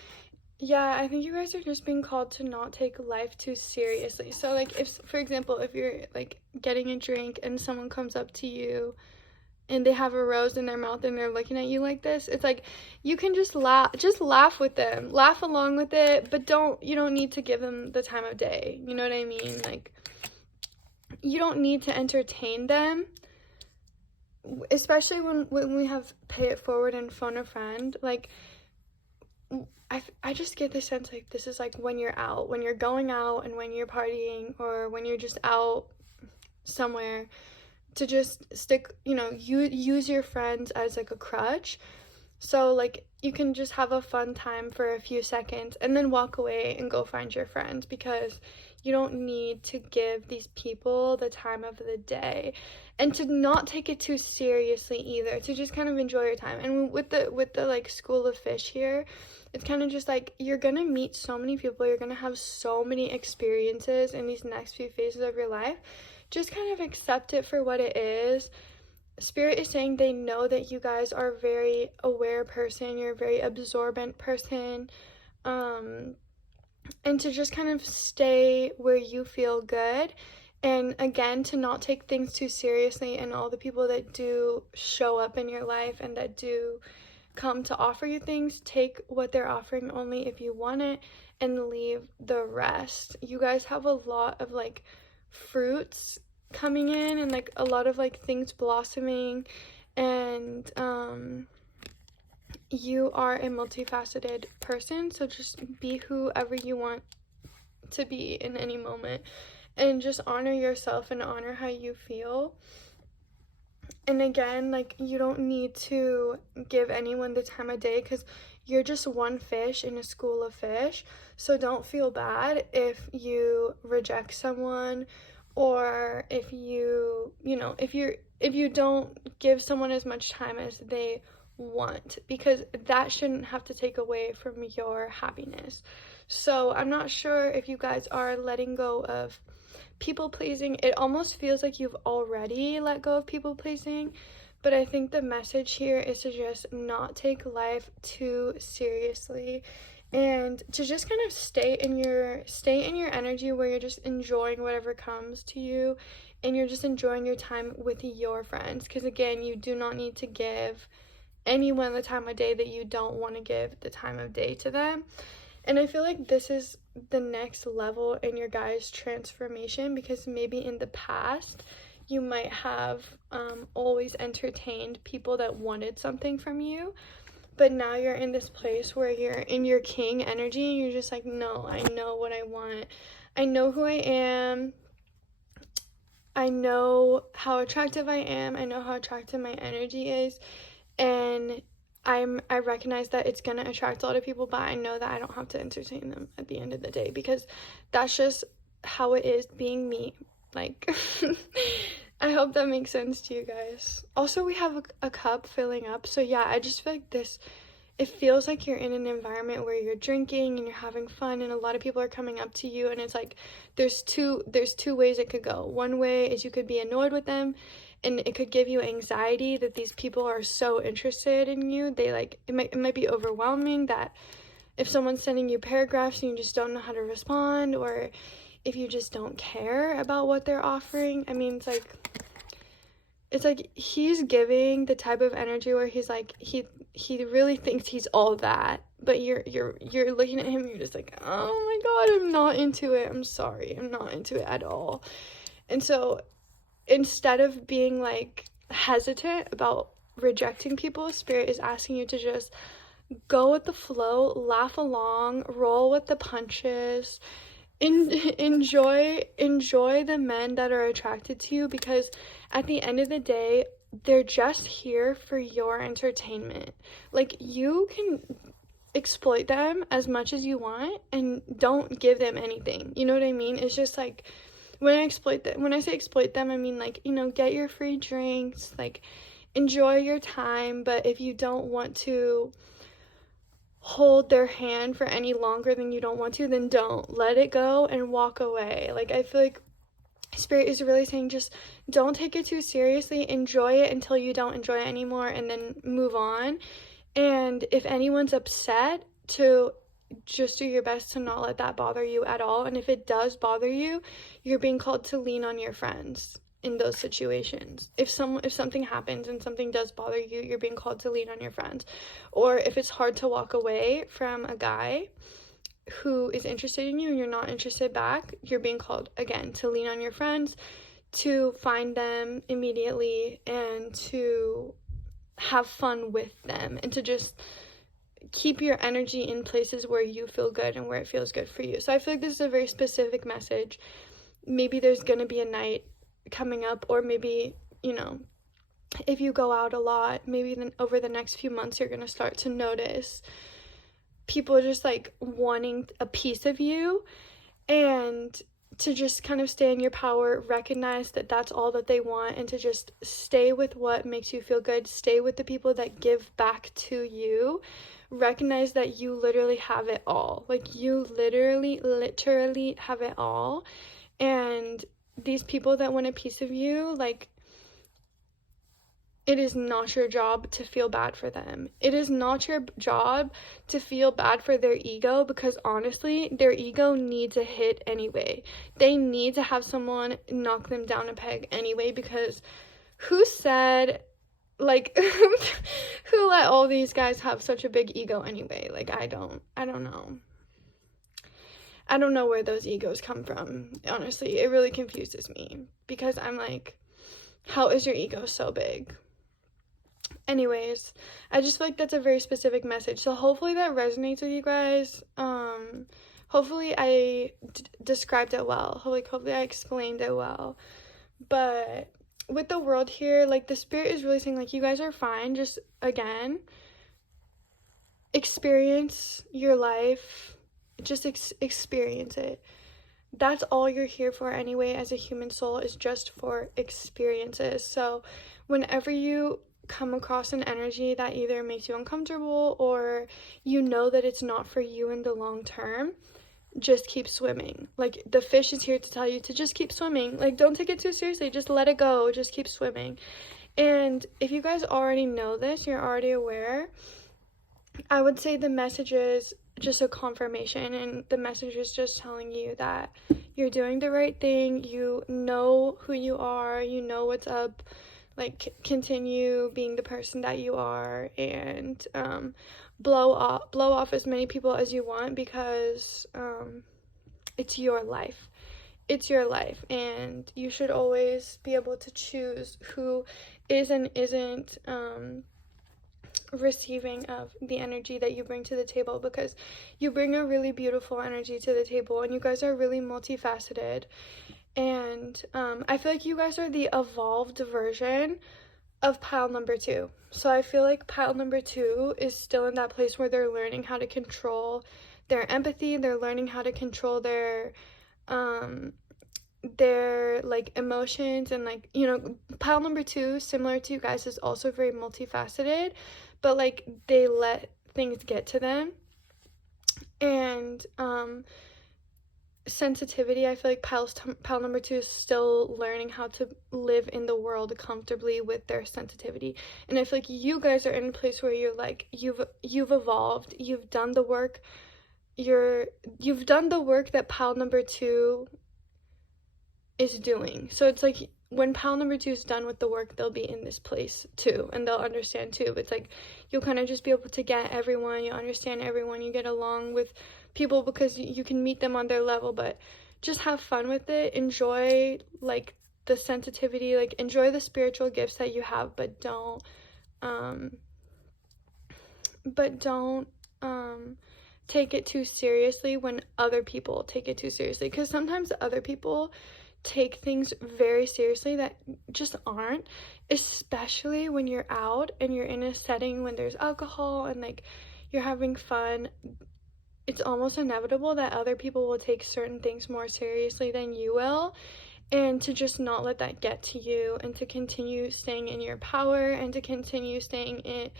Yeah, I think you guys are just being called to not take life too seriously. So, like, if, for example, if you're, like, getting a drink and someone comes up to you and they have a rose in their mouth and they're looking at you like this, it's like, you can just laugh with them, laugh along with it, but you don't need to give them the time of day. You know what I mean? Like, you don't need to entertain them, especially when we have pay it forward and phone a friend. Like, I just get the sense, like, this is like when you're out, when you're going out and when you're partying, or when you're just out somewhere, to just stick, you use your friends as like a crutch. So, like, you can just have a fun time for a few seconds and then walk away and go find your friends, because you don't need to give these people the time of the day, and to not take it too seriously either, to just kind of enjoy your time. And with the like school of fish here, it's kind of just like, you're gonna meet so many people, you're gonna have so many experiences in these next few phases of your life. Just kind of accept it for what it is. Spirit is saying they know that you guys are a very aware person, you're a very absorbent person, and to just kind of stay where you feel good, and again, to not take things too seriously. And all the people that do show up in your life and that do come to offer you things, take what they're offering only if you want it, and leave the rest. You guys have a lot of like fruits coming in, and like a lot of like things blossoming, and you are a multifaceted person, so just be whoever you want to be in any moment, and just honor yourself and honor how you feel. And again, like, you don't need to give anyone the time of day, because you're just one fish in a school of fish. So don't feel bad if you reject someone, or if if you don't give someone as much time as they want, because that shouldn't have to take away from your happiness. So I'm not sure if you guys are letting go of people pleasing. It almost feels like you've already let go of people pleasing, but I think the message here is to just not take life too seriously, and to just kind of stay in your energy, where you're just enjoying whatever comes to you, and you're just enjoying your time with your friends. Because again, you do not need to give anyone the time of day that you don't want to give the time of day to them. And I feel like this is the next level in your guys' transformation, because maybe in the past you might have always entertained people that wanted something from you, but now you're in this place where you're in your king energy, and you're just like, no, I know what I want. I know who I am. I know how attractive I am. I know how attractive my energy is. And I recognize that it's gonna attract a lot of people, but I know that I don't have to entertain them at the end of the day, because that's just how it is being me. Like, I hope that makes sense to you guys. Also, we have a cup filling up, so yeah, I just feel like it feels like you're in an environment where you're drinking and you're having fun, and a lot of people are coming up to you, and it's like there's two ways it could go. One way is you could be annoyed with them, and it could give you anxiety that these people are so interested in you. They like, it might be overwhelming that if someone's sending you paragraphs and you just don't know how to respond, or if you just don't care about what they're offering. I mean, it's like he's giving the type of energy where he's like, he really thinks he's all that, but you're looking at him and you're just like, oh my god, I'm not into it. I'm sorry, I'm not into it at all. And so instead of being like hesitant about rejecting people, Spirit is asking you to just go with the flow, laugh along, roll with the punches, enjoy the men that are attracted to you, because at the end of the day, they're just here for your entertainment. Like, you can exploit them as much as you want and don't give them anything. You know what I mean? It's just like, when I say exploit them, I mean, like, get your free drinks, like, enjoy your time, but if you don't want to hold their hand for any longer than you don't want to, then don't. Let it go and walk away. Like, I feel like Spirit is really saying just don't take it too seriously. Enjoy it until you don't enjoy it anymore, and then move on. And if anyone's upset, to just do your best to not let that bother you at all. And if it does bother you, you're being called to lean on your friends in those situations. If something happens and something does bother you, you're being called to lean on your friends. Or if it's hard to walk away from a guy who is interested in you and you're not interested back, you're being called again to lean on your friends, to find them immediately, and to have fun with them, and to just keep your energy in places where you feel good and where it feels good for you. So I feel like this is a very specific message. Maybe there's gonna be a night coming up, or maybe, you know, if you go out a lot, maybe then over the next few months you're gonna start to notice people just like wanting a piece of you, and to just kind of stay in your power, recognize that that's all that they want, and to just stay with what makes you feel good, stay with the people that give back to you. Recognize that you literally have it all. Like, you literally have it all. And these people that want a piece of you, like, it is not your job to feel bad for them. It is not your job to feel bad for their ego, because honestly, their ego needs a hit anyway. They need to have someone knock them down a peg anyway, because who said, like, who let all these guys have such a big ego anyway? Like, I don't know. I don't know where those egos come from. Honestly, it really confuses me, because I'm like, how is your ego so big? Anyways, I just feel like that's a very specific message. So hopefully that resonates with you guys. Hopefully I described it well. Hopefully I explained it well. But with the world here, like, the spirit is really saying, like, you guys are fine. Just, again, experience your life. Just experience it. That's all you're here for anyway as a human soul, is just for experiences. So whenever you come across an energy that either makes you uncomfortable, or you know that it's not for you in the long term, just keep swimming. Like, the fish is here to tell you to just keep swimming. Like, don't take it too seriously. Just let it go. Just keep swimming. And if you guys already know this, you're already aware, I would say the message is just a confirmation, and the message is just telling you that you're doing the right thing. You know who you are. You know what's up. Like, continue being the person that you are, and blow off as many people as you want, because it's your life. It's your life, and you should always be able to choose who is and isn't receiving of the energy that you bring to the table, because you bring a really beautiful energy to the table, and you guys are really multifaceted. And I feel like you guys are the evolved version of pile number 2. So I feel like pile number 2 is still in that place where they're learning how to control their empathy. They're learning how to control their like emotions, and like, you know, pile number 2, similar to you guys, is also very multifaceted, but like, they let things get to them. And sensitivity, I feel like pile number 2 is still learning how to live in the world comfortably with their sensitivity. And I feel like you guys are in a place where you're like, you've evolved, you've done the work, you've done the work that pile number 2 is doing. So it's like, when pile number 2 is done with the work, they'll be in this place too, and they'll understand too. It's like, you'll kind of just be able to get everyone, you understand everyone, you get along with people because you can meet them on their level. But just have fun with it. Enjoy, like, the sensitivity, like, enjoy the spiritual gifts that you have, but don't take it too seriously when other people take it too seriously, because sometimes other people take things very seriously that just aren't, especially when you're out and you're in a setting when there's alcohol and like you're having fun. It's almost inevitable that other people will take certain things more seriously than you will, and to just not let that get to you, and to continue staying in your power, and to continue staying in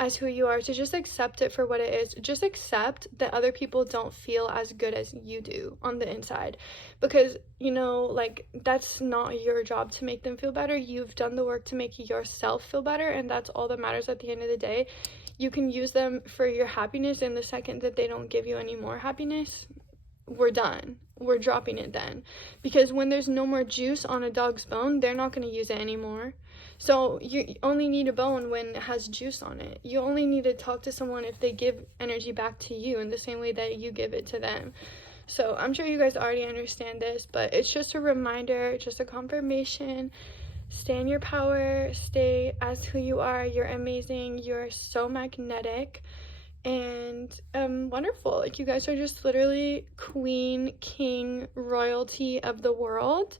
as who you are, to just accept it for what it is. Just accept that other people don't feel as good as you do on the inside, because, you know, like, that's not your job to make them feel better. You've done the work to make yourself feel better, and that's all that matters at the end of the day. You can use them for your happiness, and the second that they don't give you any more happiness, we're done. We're dropping it then. Because when there's no more juice on a dog's bone, they're not going to use it anymore. So you only need a bone when it has juice on it. You only need to talk to someone if they give energy back to you in the same way that you give it to them. So I'm sure you guys already understand this, but it's just a reminder, just a confirmation. Stay in your power, stay as who you are. You're amazing, you're so magnetic and wonderful. Like, you guys are just literally queen, king, royalty of the world,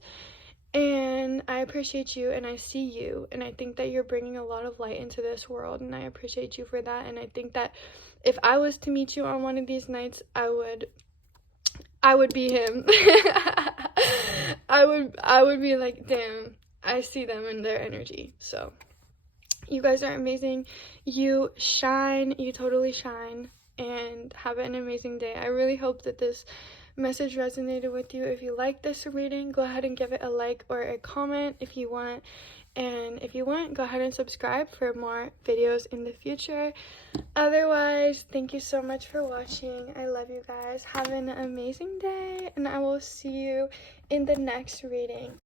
and I appreciate you, and I see you, and I think that you're bringing a lot of light into this world, and I appreciate you for that. And I think that if I was to meet you on one of these nights, I would be him. I would be like, damn, I see them in their energy. So you guys are amazing. You shine. You totally shine. And have an amazing day. I really hope that this message resonated with you. If you like this reading, go ahead and give it a like or a comment if you want. And if you want, go ahead and subscribe for more videos in the future. Otherwise, thank you so much for watching. I love you guys. Have an amazing day. And I will see you in the next reading.